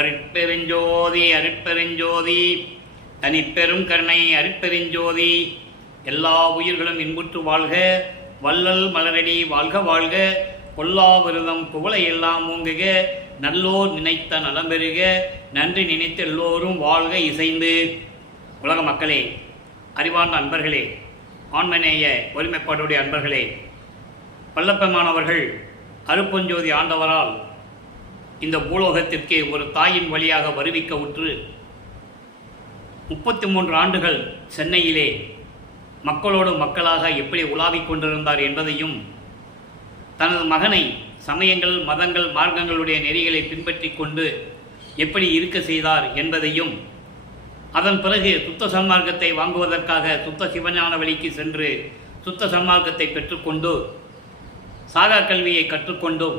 அருட்பெருஞ்சோதி அருட்பெருஞ்சோதி தனிப்பெரும் கருணை அருட்பெருஞ்சோதி. எல்லா உயிர்களும் இன்புற்று வாழ்க, வள்ளல் மலரடி வாழ்க வாழ்க, கொல்லா விரதம் குவளை எல்லாம் ஓங்குக, நல்லோர் நினைத்த நலம் பெறுக, நன்றி நினைத்த எல்லோரும் வாழ்க இசைந்து. உலக மக்களே, அறிவார்ந்த அன்பர்களே, ஆன்மநேய ஒருமைப்பாடுடைய அன்பர்களே, வல்லப்பெருமானவர்கள் அருட்பெருஞ்சோதி ஆண்டவரால் இந்த பூலோகத்திற்கு ஒரு தாயின் வழியாக வருவிக்க உற்று 33 ஆண்டுகள் சென்னையிலே மக்களோடு மக்களாக எப்படி உலாவிக் கொண்டிருந்தார் என்பதையும், தனது மகனை சமயங்கள் மதங்கள் மார்க்கங்களுடைய நெறிகளை பின்பற்றி கொண்டு எப்படி இருக்க செய்தார் என்பதையும், அதன் பிறகு சுத்த சன்மார்க்கத்தை வாங்குவதற்காக சுத்த சிவஞான வழிக்கு சென்று சுத்த சன்மார்க்கத்தை பெற்றுக்கொண்டு சாகா கல்வியை கற்றுக்கொண்டும்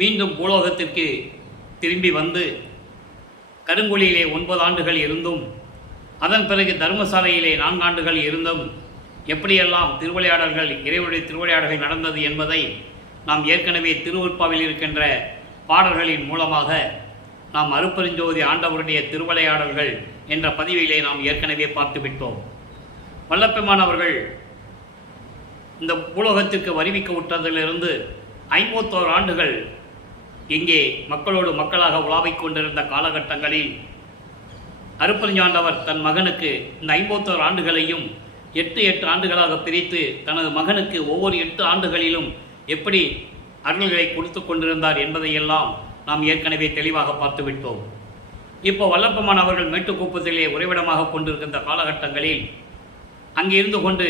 மீண்டும் பூலோகத்திற்கு திரும்பி வந்து கருங்குழியிலே 9 ஆண்டுகள் இருந்தும், அதன் பிறகு தர்மசாலையிலே 4 ஆண்டுகள் இருந்தும் எப்படியெல்லாம் திருவிளையாடல்கள், இறைவனுடைய திருவிளையாடல்கள் நடந்தது என்பதை நாம் ஏற்கனவே திருவருட்பாவில் இருக்கின்ற பாடல்களின் மூலமாக நாம் அருட்பெருஞ்சோதி ஆண்டவருடைய திருவிளையாடல்கள் என்ற பதிவிலே நாம் ஏற்கனவே பார்த்துவிட்டோம். வல்லப்பெருமானவர்கள் இந்த பூலோகத்திற்கு வருவிக்க விட்டதிலிருந்து 51 ஆண்டுகள் இங்கே மக்களோடு மக்களாக உலாவிக் கொண்டிருந்த காலகட்டங்களில் அருட்பெருஞ்சாண்டவர் தன் மகனுக்கு இந்த 51 ஆண்டுகளையும் 8 ஆண்டுகளாக பிரித்து தனது மகனுக்கு ஒவ்வொரு 8 ஆண்டுகளிலும் எப்படி அருள்களை கொடுத்து கொண்டிருந்தார் என்பதையெல்லாம் நாம் ஏற்கனவே தெளிவாக பார்த்துவிட்டோம். இப்போ வல்லப்பெருமான் அவர்கள் மேட்டுக்குப்பத்திலே உறைவிடமாக கொண்டிருக்கின்ற காலகட்டங்களில் அங்கே இருந்து கொண்டு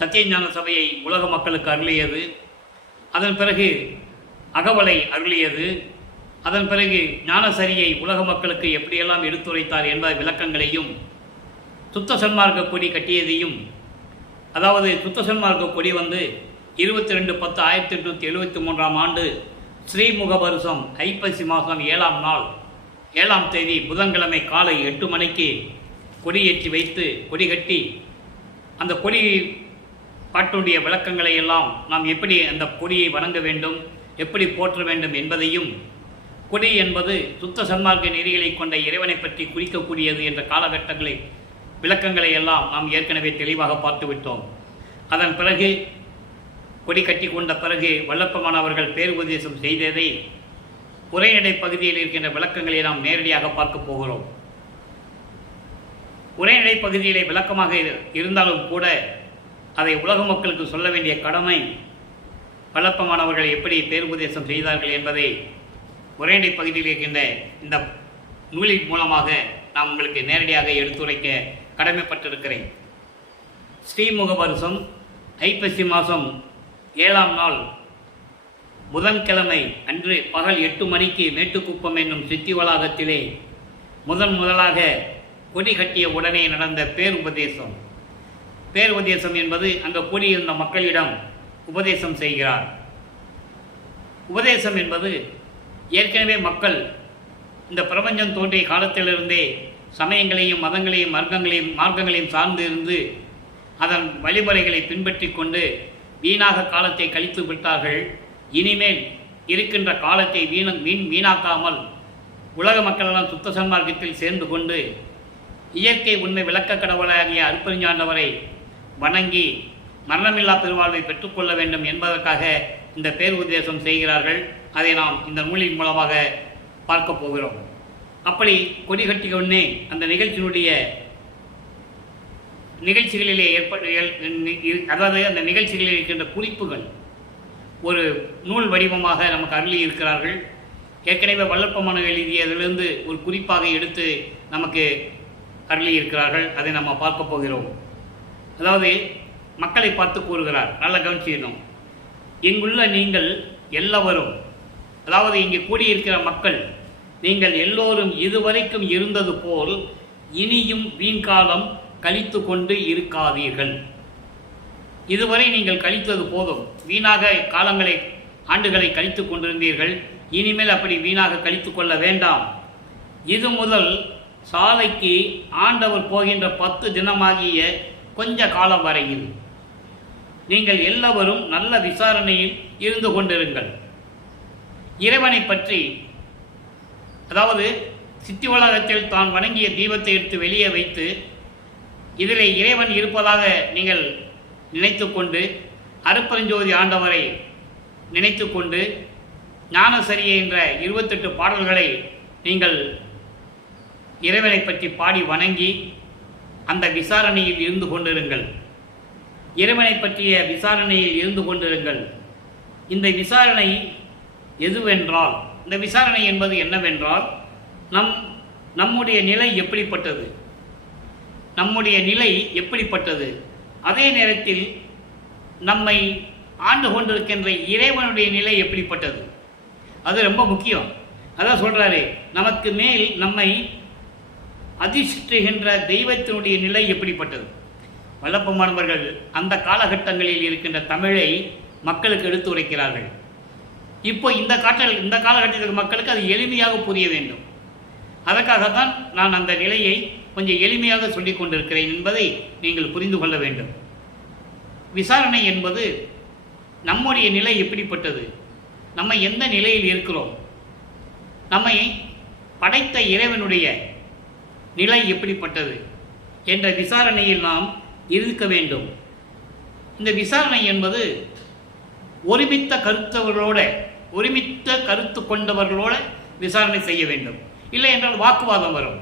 சத்தியஞான சபையை உலக மக்களுக்கு அருளியது, அதன் பிறகு அகவலை அருளியது, அதன் பிறகு ஞானசரியை உலக மக்களுக்கு எப்படியெல்லாம் எடுத்துரைத்தார் என்ற விளக்கங்களையும், சுத்த சன்மார்க்க கொடி கட்டியதையும், அதாவது சுத்த சன்மார்க்க கொடி 22/10/1873 ஆண்டு ஸ்ரீமுக வருஷம் ஐப்பசி மாதம் 7ஆம் நாள் 7ஆம் தேதி புதன்கிழமை காலை 8 மணிக்கு கொடியேற்றி வைத்து கொடி கட்டி அந்த கொடி பாட்டுடைய விளக்கங்களை எல்லாம் நாம் எப்படி அந்த கொடியை வணங்க வேண்டும், எப்படி போற்ற வேண்டும் என்பதையும், கொடி என்பது சுத்த சன்மார்க்க நெறிகளை கொண்ட இறைவனை பற்றி குறிக்கக்கூடியது என்ற காலகட்டங்களை விளக்கங்களை எல்லாம் நாம் ஏற்கனவே தெளிவாக பார்த்துவிட்டோம். அதன் பிறகு கொடி கட்டி கொண்ட பிறகு வல்லப்பெருமான் அவர்கள் பேருபதேசம் செய்ததை உரைநடை பகுதியில் இருக்கின்ற விளக்கங்களை நாம் நேரடியாக பார்க்க போகிறோம். உரைநடை பகுதியிலே விளக்கமாக இருந்தாலும் கூட அதை உலக மக்களுக்கு சொல்ல வேண்டிய கடமை வல்லப்பெருமான் அவர்கள் எப்படி பேருபதேசம் செய்தார்கள் என்பதை உரைநடை பகுதியில் இருக்கின்ற இந்த நூலின் மூலமாக நான் உங்களுக்கு நேரடியாக எடுத்துரைக்க கடமைப்பட்டிருக்கிறேன். ஸ்ரீமுக வருஷம் ஐப்பசி மாதம் 7ஆம் நாள் புதன்கிழமை அன்று பகல் 8 மணிக்கு மேட்டுக்குப்பம் என்னும் சித்தி வளாகத்திலே முதலாக கொடி கட்டிய உடனே நடந்த பேருபதேசம். பேருபதேசம் என்பது அங்கு கூடியிருந்த மக்களிடம் உபதேசம் செய்கிறார். உபதேசம் என்பது ஏற்கனவே மக்கள் இந்த பிரபஞ்சம் தோன்றிய காலத்திலிருந்தே சமயங்களையும் மதங்களையும் மார்க்கங்களையும் சார்ந்து இருந்து அதன் வழிமுறைகளை பின்பற்றி கொண்டு வீணாக காலத்தை கழித்து விட்டார்கள். இனிமேல் இருக்கின்ற காலத்தை வீணாக்காமல் உலக மக்களெல்லாம் சுத்த சன்மார்க்கத்தில் சேர்ந்து கொண்டு இயற்கை உண்மை விளக்க கடவுளாகிய அருட்பெருஞ்சாண்டவரை வணங்கி மரணமில்லா பெருவாழ்வை பெற்றுக்கொள்ள வேண்டும் என்பதற்காக இந்த பேருபதேசம் செய்கிறார்கள். அதை நாம் இந்த நூலின் மூலமாக பார்க்க போகிறோம். அப்படி கொடி கட்டிக்கொண்டே அந்த நிகழ்ச்சிகளிலே அதாவது அந்த நிகழ்ச்சிகளில் இருக்கின்ற குறிப்புகள் ஒரு நூல் வடிவமாக நமக்கு அருளி இருக்கிறார்கள். ஏற்கனவே வல்லப்பெருமான் எழுதியதிலிருந்து ஒரு குறிப்பாக எடுத்து நமக்கு அருளி இருக்கிறார்கள். அதை நம்ம பார்க்க போகிறோம். அதாவது மக்களை பார்த்து கூறுகிறார், நல்ல கவனிச்சிடணும். இங்குள்ள நீங்கள் எல்லோரும், அதாவது இங்கே கூடியிருக்கிற மக்கள், நீங்கள் எல்லோரும் இதுவரைக்கும் இருந்தது போல் இனியும் வீண்காலம் கழித்து கொண்டு இருக்காதீர்கள். இதுவரை நீங்கள் கழித்தது போதும், வீணாக ஆண்டுகளை கழித்து கொண்டிருந்தீர்கள். இனிமேல் அப்படி வீணாக கழித்து கொள்ள வேண்டாம். இது முதல் சாலைக்கு ஆண்டவர் போகின்ற 10 தினமாகிய கொஞ்ச காலம் வரையில் நீங்கள் எல்லோரும் நல்ல விசாரணையில் இருந்து கொண்டிருங்கள். இறைவனை பற்றி, அதாவது சித்தி வளாகத்தில் தான் வணங்கிய தீபத்தை எடுத்து வெளியே வைத்து இதில் இறைவன் இருப்பதாக நீங்கள் நினைத்து கொண்டு அருப்பரஞ்சோதி ஆண்டவரை நினைத்து கொண்டு ஞானசரியை என்ற 28 பாடல்களை நீங்கள் இறைவனை பற்றி பாடி வணங்கி அந்த விசாரணையில் இருந்து கொண்டிருங்கள். இறைவனை பற்றிய விசாரணையில் இருந்து கொண்டிருங்கள். இந்த விசாரணை எதுவென்றால், இந்த விசாரணை என்பது என்னவென்றால், நம்முடைய நிலை எப்படிப்பட்டது, நம்முடைய நிலை எப்படிப்பட்டது, அதே நேரத்தில் நம்மை ஆண்டு கொண்டிருக்கின்ற இறைவனுடைய நிலை எப்படிப்பட்டது, அது ரொம்ப முக்கியம். அதான் சொல்கிறாரு, நமக்கு மேல் நம்மை அதிஷ்டுகின்ற தெய்வத்தினுடைய நிலை எப்படிப்பட்டது. வல்லப்பமானவர்கள் அந்த காலகட்டங்களில் இருக்கின்ற தமிழை மக்களுக்கு எடுத்து உரைக்கிறார்கள். இப்போ இந்த காலகட்டத்தில் மக்களுக்கு அது எளிமையாக புரிய வேண்டும். அதற்காகத்தான் நான் அந்த நிலையை கொஞ்சம் எளிமையாக சொல்லிக் கொண்டிருக்கிறேன் என்பதை நீங்கள் புரிந்து கொள்ள வேண்டும். விசாரணை என்பது நம்முடைய நிலை எப்படிப்பட்டது, நம்ம எந்த நிலையில் இருக்கிறோம், நம்மை படைத்த இறைவனுடைய நிலை எப்படிப்பட்டது என்ற விசாரணையில் நாம் இருக்க வேண்டும். இந்த விசாரணை என்பது ஒருமித்த கருத்து கொண்டவர்களோட விசாரணை செய்ய வேண்டும். இல்லை என்றால் வாக்குவாதம் வரும்,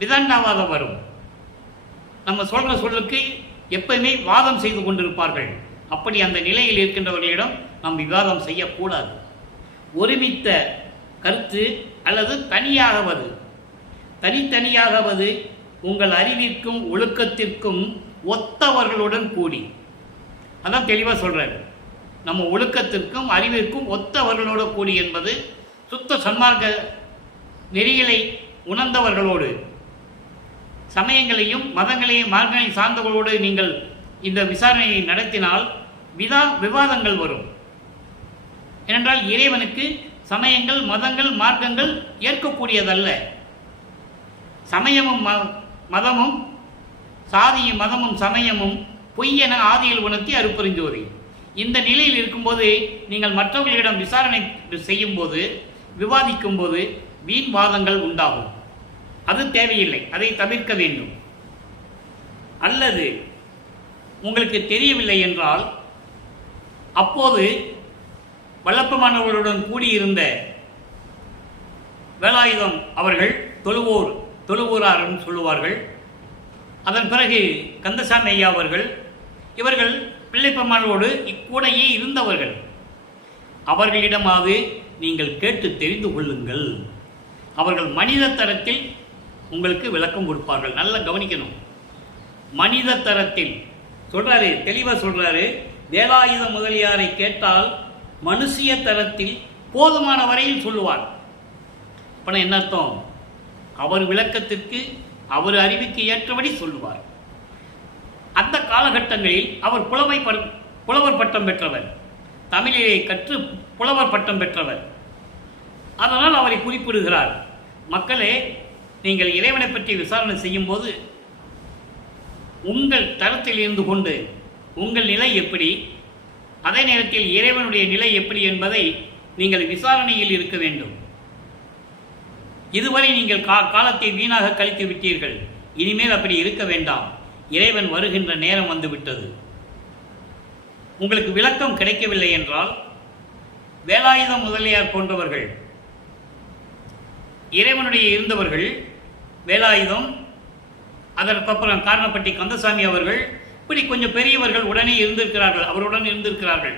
விதண்டாவாதம் வரும். நம்ம சொல்கிற சொல்லுக்கு எப்பவுமே வாதம் செய்து கொண்டிருப்பார்கள். அப்படி அந்த நிலையில் இருக்கின்றவர்களிடம் நாம் விவாதம் செய்யக்கூடாது. ஒருமித்த கருத்து அல்லது தனித்தனியாகவது உங்கள் அறிவிற்கும் ஒழுக்கத்திற்கும் ஒத்தவர்களுடன் கூடி. அதான் தெளிவாக சொல்கிறார். நம்ம ஒழுக்கத்திற்கும் அறிவிற்கும் ஒத்தவர்களோடு கூடி என்பது சுத்த சன்மார்க்க நெறிகளை உணர்ந்தவர்களோடு, சமயங்களையும் மதங்களையும் மார்க்கங்களையும் சார்ந்தவர்களோடு நீங்கள் இந்த விசாரணையை நடத்தினால் விவாதங்கள் வரும். ஏனென்றால் இறைவனுக்கு சமயங்கள், மதங்கள், மார்க்கங்கள் ஏற்கக்கூடியதல்ல. சமயமும் மதமும், சாதியும் மதமும் சமயமும் பொய்யென ஆதியில் உணர்த்தி அருப்பெருஞ்சோதி. இந்த நிலையில் இருக்கும்போது நீங்கள் மற்றவர்களிடம் விசாரணை செய்யும்போது, விவாதிக்கும் போது வீண் வாதங்கள் உண்டாகும். அது தேவையில்லை, அதை தவிர்க்க வேண்டும். அல்லது உங்களுக்கு தெரியவில்லை என்றால் அப்போது வல்லப்பமானவர்களுடன் கூடியிருந்த வேலாயுதம் அவர்கள் தொழுவூரார் சொல்லுவார்கள். அதன் பிறகு கந்தசாமி ஐயா அவர்கள், இவர்கள் பிள்ளைப்பெருமானோடு இக்கூடையே இருந்தவர்கள். அவர்களிடமாவது நீங்கள் கேட்டு தெரிந்து கொள்ளுங்கள். அவர்கள் மனித தரத்தில் உங்களுக்கு விளக்கம் கொடுப்பார்கள். நல்லா கவனிக்கணும். மனித தரத்தில் சொல்றாரு, தெளிவாக சொல்றாரு. வேலாயுத முதலியாரை கேட்டால் மனுஷிய தரத்தில் போதுமான வரையில் சொல்லுவார். அப்போ என்ன அர்த்தம்? அவர் விளக்கத்திற்கு, அவர் அறிவுக்கு ஏற்றபடி சொல்லுவார். அந்த காலகட்டங்களில் அவர் புலவர் பட்டம் பெற்றவர், தமிழிலே கற்று புலவர் பட்டம் பெற்றவர். அதனால் அவரை குறிப்பிடுகிறார். மக்களே, நீங்கள் இறைவனை பற்றி விசாரணை செய்யும் போது உங்கள் தரத்தில் இருந்து கொண்டு உங்கள் நிலை எப்படி, அதே நேரத்தில் இறைவனுடைய நிலை எப்படி என்பதை நீங்கள் விசாரணையில் இருக்க வேண்டும். இதுவரை நீங்கள் காலத்தை வீணாக கழித்து விட்டீர்கள். இனிமேல் அப்படி இருக்க வேண்டாம். இறைவன் வருகின்ற நேரம் வந்துவிட்டது. உங்களுக்கு விளக்கம் கிடைக்கவில்லை என்றால் வேலாயுதம் முதலியார் போன்றவர்கள், இறைவனுடைய இருந்தவர்கள், வேலாயுதம், அதற்கப்புறம் காரணப்பட்டி கந்தசாமி அவர்கள், இப்படி கொஞ்சம் பெரியவர்கள் உடனே இருந்திருக்கிறார்கள், அவருடன் இருந்திருக்கிறார்கள்.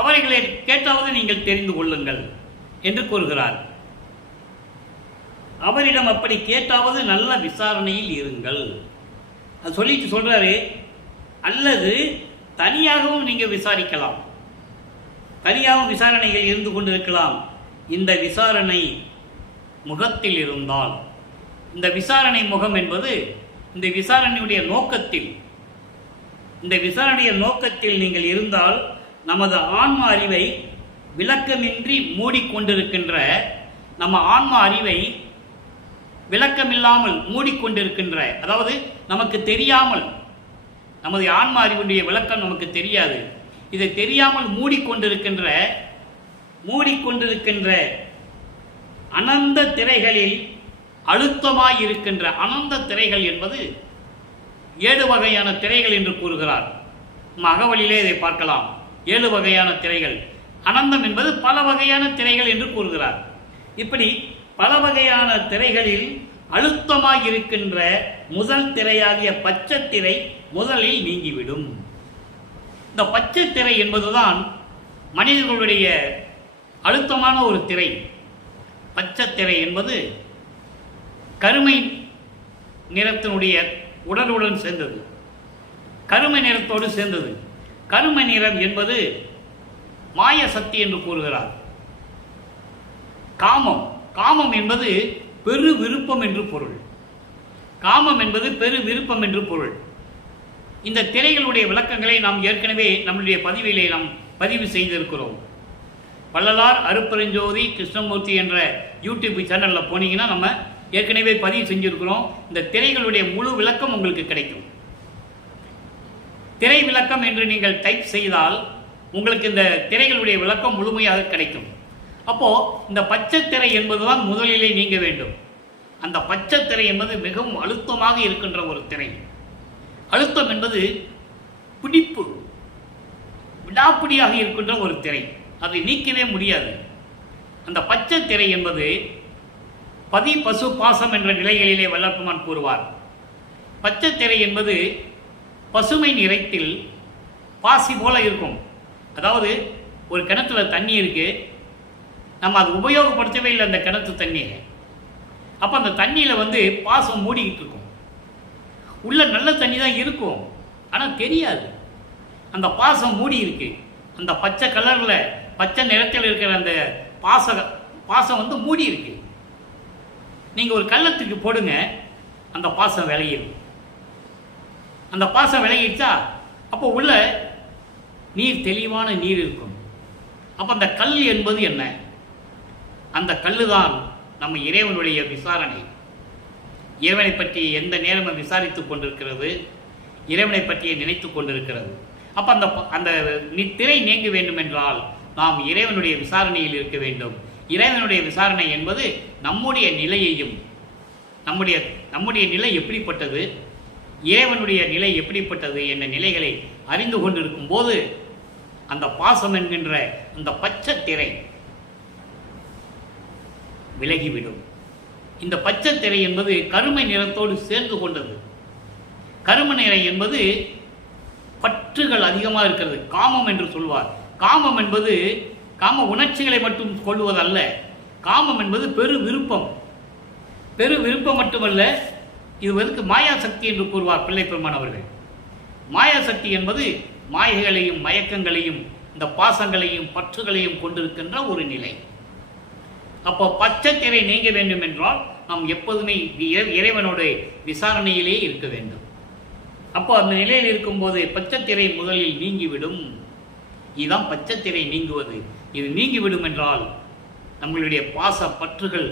அவர்களை கேட்டாவது நீங்கள் தெரிந்து கொள்ளுங்கள் என்று கூறுகிறார். அவரிடம் அப்படி கேட்டாவது நல்ல விசாரணையில் இருங்கள். அது சொல்லிட்டு சொல்றாரு. அல்லது தனியாகவும் நீங்கள் விசாரிக்கலாம், தனியாகவும் விசாரணைகள் இருந்து கொண்டிருக்கலாம். இந்த விசாரணை முகத்தில் இருந்தால், இந்த விசாரணை முகம் என்பது இந்த விசாரணையுடைய நோக்கத்தில் நீங்கள் இருந்தால், நமது ஆன்ம அறிவை விளக்கமின்றி மூடிக்கொண்டிருக்கின்ற, நம்ம ஆன்ம அறிவை விளக்கமில்லாமல் மூடிக்கொண்டிருக்கின்ற, அதாவது நமக்கு தெரியாமல், நமது ஆன்ம அறிவுடைய விளக்கம் நமக்கு தெரியாது, இதை தெரியாமல் மூடிக்கொண்டிருக்கின்ற அனந்த திரைகளில் அழுத்தமாய் இருக்கின்ற அனந்த திரைகள் என்பது 7 வகையான திரைகள் என்று கூறுகிறார். அகவலிலே இதை பார்க்கலாம். 7 வகையான திரைகள். அனந்தம் என்பது பல வகையான திரைகள் என்று கூறுகிறார். இப்படி பல வகையான திரைகளில் அழுத்தமாய் இருக்கின்ற முதல் திரையாகிய பச்சை திரை முதலில் நீங்கிவிடும். இந்த பச்சை திரை என்பதுதான் மனிதர்களுடைய அழுத்தமான ஒரு திரை. பச்சை திரை என்பது கருமை நிறத்தினுடைய உடலுடன் சேர்ந்தது, கருமை நிறத்தோடு சேர்ந்தது. கருமை நிறம் என்பது மாய சக்தி என்று கூறுகிறார். காமம், காமம் என்பது பெரு விருப்பம் என்று பொருள். காமம் என்பது பெரு விருப்பம் என்று பொருள். இந்த திரைகளுடைய விளக்கங்களை நாம் ஏற்கனவே நம்முடைய பதிவிலே நாம் பதிவு செய்திருக்கிறோம். வள்ளலார் அருட்பெருஞ்சோதி கிருஷ்ணமூர்த்தி என்ற யூடியூப் சேனலில் போனீங்கன்னா நம்ம ஏற்கனவே பதிவு செஞ்சுருக்கிறோம். இந்த திரைகளுடைய முழு விளக்கம் உங்களுக்கு கிடைக்கும். திரை விளக்கம் என்று நீங்கள் டைப் செய்தால் உங்களுக்கு இந்த திரைகளுடைய விளக்கம் முழுமையாக கிடைக்கும். அப்போது இந்த பச்சை திரை என்பதுதான் முதலிலே நீங்க வேண்டும். அந்த பச்சை திரை என்பது மிகவும் அழுத்தமாக இருக்கின்ற ஒரு திரை. அழுத்தம் என்பது பிடிப்பு, விடாப்பிடியாக இருக்கின்ற ஒரு திரை. அதை நீக்கவே முடியாது. அந்த பச்சை திரை என்பது பதி பசு பாசம் என்ற நிலைகளிலே வல்லற்பமான் கூறுவார். பச்சை திரை என்பது பசுமை நிறத்தில் பாசி போல இருக்கும். அதாவது ஒரு கிணத்துல தண்ணி இருக்கு, நம்ம அதை உபயோகப்படுத்தவே இல்லை அந்த கிணத்து தண்ணியை. அப்போ அந்த தண்ணியில் பாசம் மூடிக்கிட்டு இருக்கும். உள்ள நல்ல தண்ணி தான் இருக்கும், ஆனால் தெரியாது அந்த பாசம் மூடி இருக்கு. அந்த பச்சை கலரில் பச்சை நிறத்தில் இருக்கிற அந்த பாசம் மூடி இருக்கு. நீங்கள் ஒரு கள்ளத்துக்கு போடுங்க, அந்த பாசம் விளையிடும். அந்த பாசம் விளையிடுச்சா அப்போ உள்ள நீர் தெளிவான நீர் இருக்கும். அப்போ அந்த கல் என்பது என்ன? அந்த கல்லு தான் நம்ம இறைவனுடைய விசாரணை. இறைவனை பற்றி எந்த நேரமும் விசாரித்து கொண்டிருக்கிறது, இறைவனை பற்றியே நினைத்து கொண்டிருக்கிறது. அப்போ அந்த திரை நீங்க வேண்டும் என்றால் நாம் இறைவனுடைய விசாரணையில் இருக்க வேண்டும். இறைவனுடைய விசாரணை என்பது நம்முடைய நிலையையும், நம்முடைய நிலை எப்படிப்பட்டது, இறைவனுடைய நிலை எப்படிப்பட்டது என்ற நிலைகளை அறிந்து கொண்டிருக்கும் போது அந்த பாசம் என்கின்ற அந்த பச்சை திரை விலகிவிடும். இந்த பச்சை திரை என்பது கருமை நிறத்தோடு சேர்ந்து கொண்டது. கருமை நிறம் என்பது பற்றுகள் அதிகமாக இருக்கிறது. காமம் என்று சொல்வார். காமம் என்பது காம உணர்ச்சிகளை மட்டும் கொள்வதல்ல. காமம் என்பது பெரு விருப்பம். பெரு விருப்பம் மட்டுமல்ல, இது மாயாசக்தி என்று கூறுவார் பிள்ளை பெருமான் அவர்கள். மாயாசக்தி என்பது மாயைகளையும் மயக்கங்களையும் இந்த பாசங்களையும் பற்றுகளையும் கொண்டிருக்கின்ற ஒரு நிலை. அப்போ பச்சை திரை நீங்க வேண்டும் என்றால் நாம் எப்போதுமே இறைவனோட விசாரணையிலே இருக்க வேண்டும். அப்போ அந்த நிலையில் இருக்கும்போது பச்சை திரை முதலில் நீங்கிவிடும். இதுதான் பச்சை திரை நீங்குவது. இது நீங்கிவிடும் என்றால் நம்மளுடைய பாச பற்றுகள்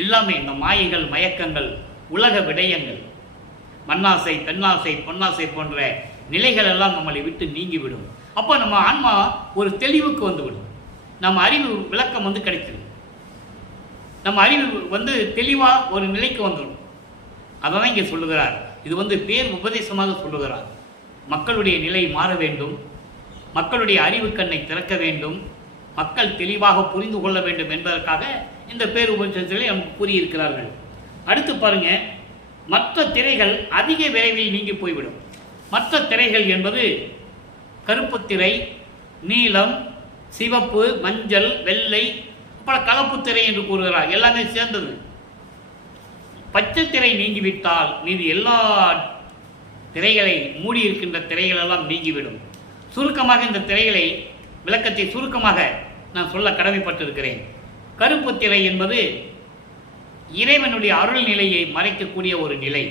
எல்லாமே, இந்த மாயைகள் மயக்கங்கள் உலக விடயங்கள், மண்ணாசை பெண்ணாசை பொன்னாசை போன்ற நிலைகள் எல்லாம் நம்மளை விட்டு நீங்கிவிடும். அப்போ நம்ம ஆன்மா ஒரு தெளிவுக்கு வந்துவிடும். நம்ம அறிவு விளக்கம் கிடைச்சிடும். நம்ம அறிவு தெளிவாக ஒரு நிலைக்கு வந்துடும். அதான் இங்கே சொல்லுகிறார். இது பேர் உபதேசமாக சொல்லுகிறார். மக்களுடைய நிலை மாற வேண்டும், மக்களுடைய அறிவு கண்ணை திறக்க வேண்டும், மக்கள் தெளிவாக புரிந்து கொள்ள வேண்டும் என்பதற்காக இந்த பேர் உபதேசத்திலே நமக்கு கூறியிருக்கிறார்கள். அடுத்து பாருங்க, மற்ற திரைகள் அதிக விரைவில் நீங்கி போய்விடும். மற்ற திரைகள் என்பது கருப்பு திரை, நீலம், சிவப்பு, மஞ்சள், வெள்ளை, அப்புறம் கலப்பு திரை என்று கூறுகிறார். எல்லாமே சேர்ந்தது. பச்சை திரை நீங்கிவிட்டால் மீது எல்லா திரைகளை மூடி இருக்கின்ற திரைகள் எல்லாம் நீங்கிவிடும். சுருக்கமாக இந்த திரைகளை விளக்கத்தை சுருக்கமாக நான் சொல்ல கடமைப்பட்டிருக்கிறேன். கருப்பு திரை என்பது இறைவனுடைய அருள் நிலையை மறைக்கக்கூடிய ஒரு நிலை.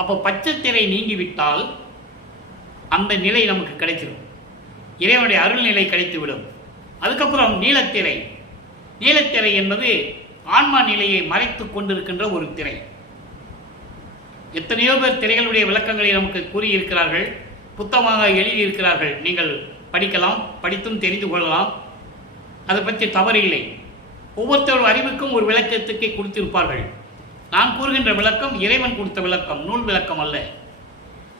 அப்போ பச்சை திரை நீங்கிவிட்டால் அந்த நிலை நமக்கு கிடைச்சிடும். இறைவனுடைய அருள் நிலை கிடைத்துவிடும். அதுக்கப்புறம் நீலத்திரை. நீலத்திரை என்பது ஆன்மா நிலையை மறைத்து கொண்டிருக்கின்ற ஒரு திரை. எத்தனையோ பேர் திரைகளுடைய விளக்கங்களை நமக்கு கூறியிருக்கிறார்கள், புத்தகமாக எழுதியிருக்கிறார்கள். நீங்கள் படிக்கலாம், படித்தும் தெரிந்து கொள்ளலாம். அதை பற்றி தவறில்லை. ஒவ்வொருத்தரும் அறிவுக்கும் ஒரு விளக்கத்துக்கு கொடுத்திருப்பார்கள். நான் கூறுகின்ற விளக்கம் இறைவன் கொடுத்த விளக்கம், நூல் விளக்கம் அல்ல.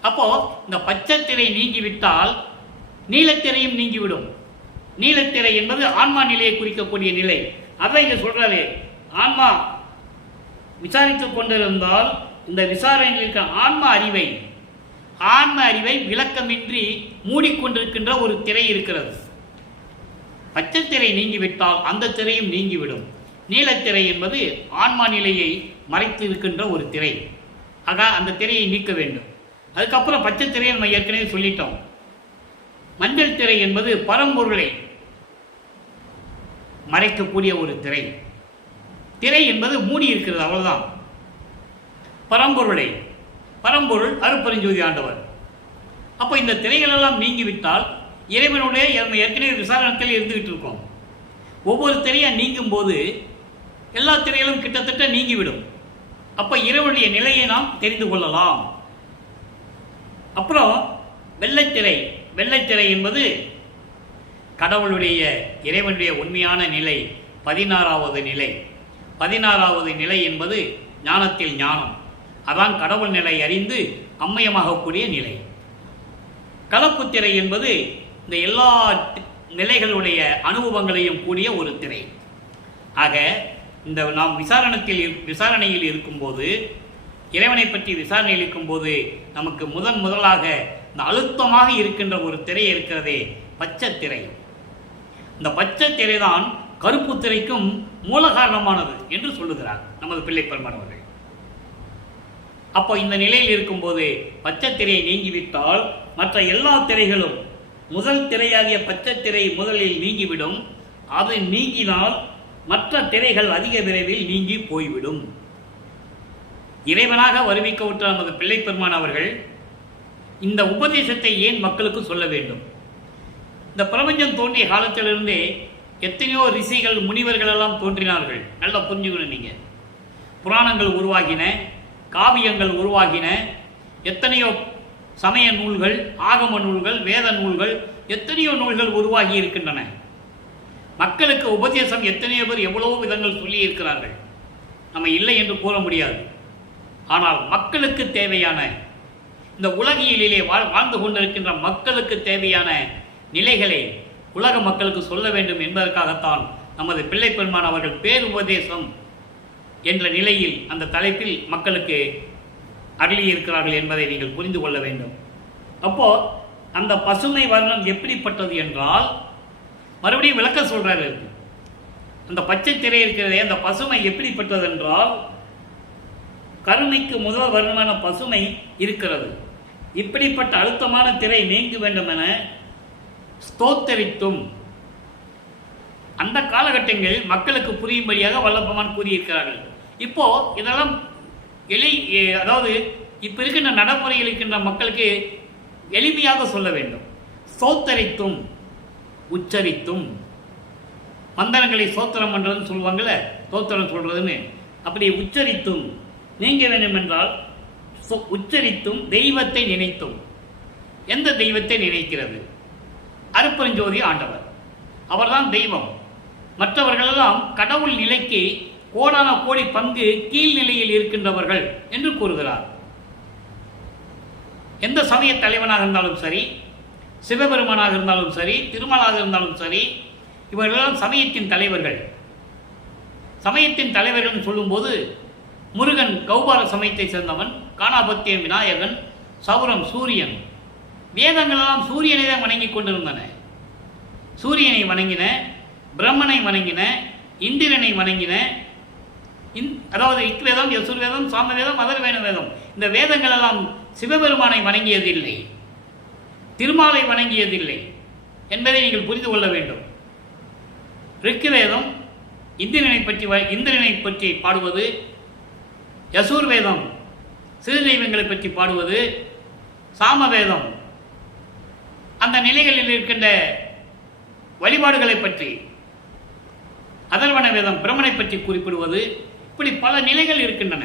அப்போ இந்த பச்சை திரை நீங்கிவிட்டால் நீலத்திரையும் நீங்கிவிடும். நீலத்திரை என்பது ஆன்மா நிலையை குறிக்கக்கூடிய நிலை. அதான் இங்க சொல்றாரு, ஆன்மா விசாரித்துக் கொண்டிருந்தால் இந்த விசாரணையில் இருக்கிற ஆன்ம அறிவை விளக்கமின்றி மூடிக்கொண்டிருக்கின்ற ஒரு திரை இருக்கிறது. பச்சை திரை நீங்கிவிட்டால் அந்த திரையும் நீங்கிவிடும். நீலத்திரை என்பது ஆன்மா நிலையை மறைத்து இருக்கின்ற ஒரு திரை. ஆக அந்த திரையை நீக்க வேண்டும். அதுக்கப்புறம் பச்சை திரையை நம்ம ஏற்கனவே சொல்லிட்டோம். மஞ்சள் திரை என்பது பரம்பொருளை மறைக்கக்கூடிய ஒரு திரை. திரை என்பது மூடி இருக்கிறது, அவ்வளவுதான். பரம்பொருள் அருட்பெருஞ்சோதி ஆண்டவர். அப்போ இந்த திரைகள் எல்லாம் நீங்கிவிட்டால் இறைவனுடைய ஏற்கனவே விசாரணத்தில் இருந்துகிட்டு இருக்கோம். ஒவ்வொரு திரையை நீங்கும் போது எல்லா திரைகளும் கிட்டத்தட்ட நீங்கிவிடும். அப்போ இறைவனுடைய நிலையை நாம் தெரிந்து கொள்ளலாம். அப்புறம் வெள்ளைத்திரை என்பது கடவுளுடைய இறைவனுடைய உண்மையான நிலை, 16வது நிலை. 16வது நிலை என்பது ஞானத்தில் ஞானம். அதான் கடவுள் நிலை அறிந்து அம்மயமாகக்கூடிய நிலை. கலப்பு திரை என்பது இந்த எல்லா நிலைகளுடைய அனுபவங்களையும் கூடிய ஒரு திரை. ஆக இந்த நாம் விசாரணையில் இருக்கும்போது, இறைவனை பற்றி விசாரணையில் இருக்கும்போது நமக்கு முதலாக இந்த அழுத்தமாக இருக்கின்ற ஒரு திரை இருக்கிறதே, பச்சை திரை. இந்த பச்சை திரை தான் கருப்பு திரைக்கும் மூல காரணமானது என்று சொல்லுகிறார் நமது பிள்ளை பெருமான் அவர்கள். அப்போ இந்த நிலையில் இருக்கும்போது பச்சை திரையை நீங்கிவிட்டால் மற்ற எல்லா திரைகளும், முதல் திரையாகிய பச்சை திரை முதலில் நீங்கிவிடும். அது நீங்கினால் மற்ற திரைகள் அதிக விரைவில் நீங்கி போய்விடும். இறைவனாக வருவிக்கவுற்ற நமது பிள்ளை பெருமான் அவர்கள் இந்த உபதேசத்தை ஏன் மக்களுக்கு சொல்ல வேண்டும்? இந்த பிரபஞ்சம் தோன்றிய காலத்திலிருந்தே எத்தனையோ ரிஷிகள் முனிவர்கள் எல்லாம் தோன்றினார்கள். நல்லா புரிஞ்சுக்கணும் நீங்க. புராணங்கள் உருவாகின, காவியங்கள் உருவாகின, எத்தனையோ சமய நூல்கள், ஆகம நூல்கள், வேத நூல்கள், எத்தனையோ நூல்கள் உருவாகி இருக்கின்றன. மக்களுக்கு உபதேசம் எத்தனையோ பேர் எவ்வளவோ விதங்கள் சொல்லி இருக்கிறார்கள். நம்ம இல்லை என்று கூற முடியாது. ஆனால் மக்களுக்கு தேவையான, இந்த உலகியலிலே வாழ்ந்து கொண்டிருக்கின்ற மக்களுக்கு தேவையான நிலைகளை உலக மக்களுக்கு சொல்ல வேண்டும் என்பதற்காகத்தான் நமது பிள்ளை பெருமான் அவர்கள் பேருபதேசம் என்ற நிலையில் அந்த தலைப்பில் மக்களுக்கு அருளி இருக்கிறார்கள் என்பதை நீங்கள் புரிந்து கொள்ள வேண்டும். அப்போ அந்த பசுமை வர்ணம் எப்படிப்பட்டது என்றால், மறுபடியும் விளக்க சொல்றாரு. அந்த பச்சை திரை இருக்கிறதே, அந்த பசுமை எப்படிப்பட்டது என்றால், கருணைக்கு முதல் வர்ணமான பசுமை இருக்கிறது. இப்படிப்பட்ட அழுத்தமான திரை நீங்க வேண்டும் என ஸ்தோத்தரித்தும் அந்த காலகட்டங்களில் மக்களுக்கு புரியும்படியாக வல்லபெருமான் கூறியிருக்கிறார்கள். இப்போ இதெல்லாம் அதாவது இப்ப இருக்கின்ற நடைமுறையில் இருக்கின்ற மக்களுக்கு எளிமையாக சொல்ல வேண்டும். ஸ்தோத்தரித்தும் உச்சரித்தும், மந்திரங்களை சோத்திரம் பண்றதுன்னு சொல்லுவாங்கல்ல, தோத்திரம் சொல்றதுன்னு, அப்படி உச்சரித்தும் நீங்க வேண்டும் என்றால் உச்சரித்தும் தெய்வத்தை நினைத்தும். எந்த தெய்வத்தை நினைக்கிறது? அருட்பெருஞ்சோதி ஆண்டவர். அவர்தான் தெய்வம். மற்றவர்களெல்லாம் கடவுள் நிலைக்கு கோடான கோடி பங்கு கீழ்நிலையில் இருக்கின்றவர்கள் என்று கூறுகிறார். எந்த சமய தலைவனாக இருந்தாலும் சரி, சிவபெருமானாக இருந்தாலும் சரி, திருமலாக இருந்தாலும் சரி, இவர்களெல்லாம் சமயத்தின் தலைவர்கள். சமயத்தின் தலைவர்கள் சொல்லும்போது முருகன் கௌபார சமயத்தை சேர்ந்தவன், காணாபத்தியம் விநாயகன், சௌரம் சூரியன். வேதங்களெல்லாம் சூரியனை தான் வணங்கி கொண்டிருந்தன. சூரியனை வணங்கின, பிரம்மனை வணங்கின, இந்திரனை வணங்கின. அதாவது ரிக்வேதம், யசுர்வேதம், சாமவேதம், அதர்வேத வேதம், இந்த வேதங்கள் எல்லாம் சிவபெருமானை வணங்கியதில்லை, திருமாலை வணங்கியதில்லை என்பதை நீங்கள் புரிந்து கொள்ள வேண்டும். ரிக்வேதம் இந்திரனை பற்றி பாடுவது, யசுர்வேதம் சிறு தெய்வங்களை பற்றி பாடுவது, சாமவேதம் அந்த நிலைகளில் இருக்கின்ற வழிபாடுகளை பற்றி, அதர்வன வேதம் பிரம்மனை பற்றி குறிப்பிடுவது, இப்படி பல நிலைகள் இருக்கின்றன.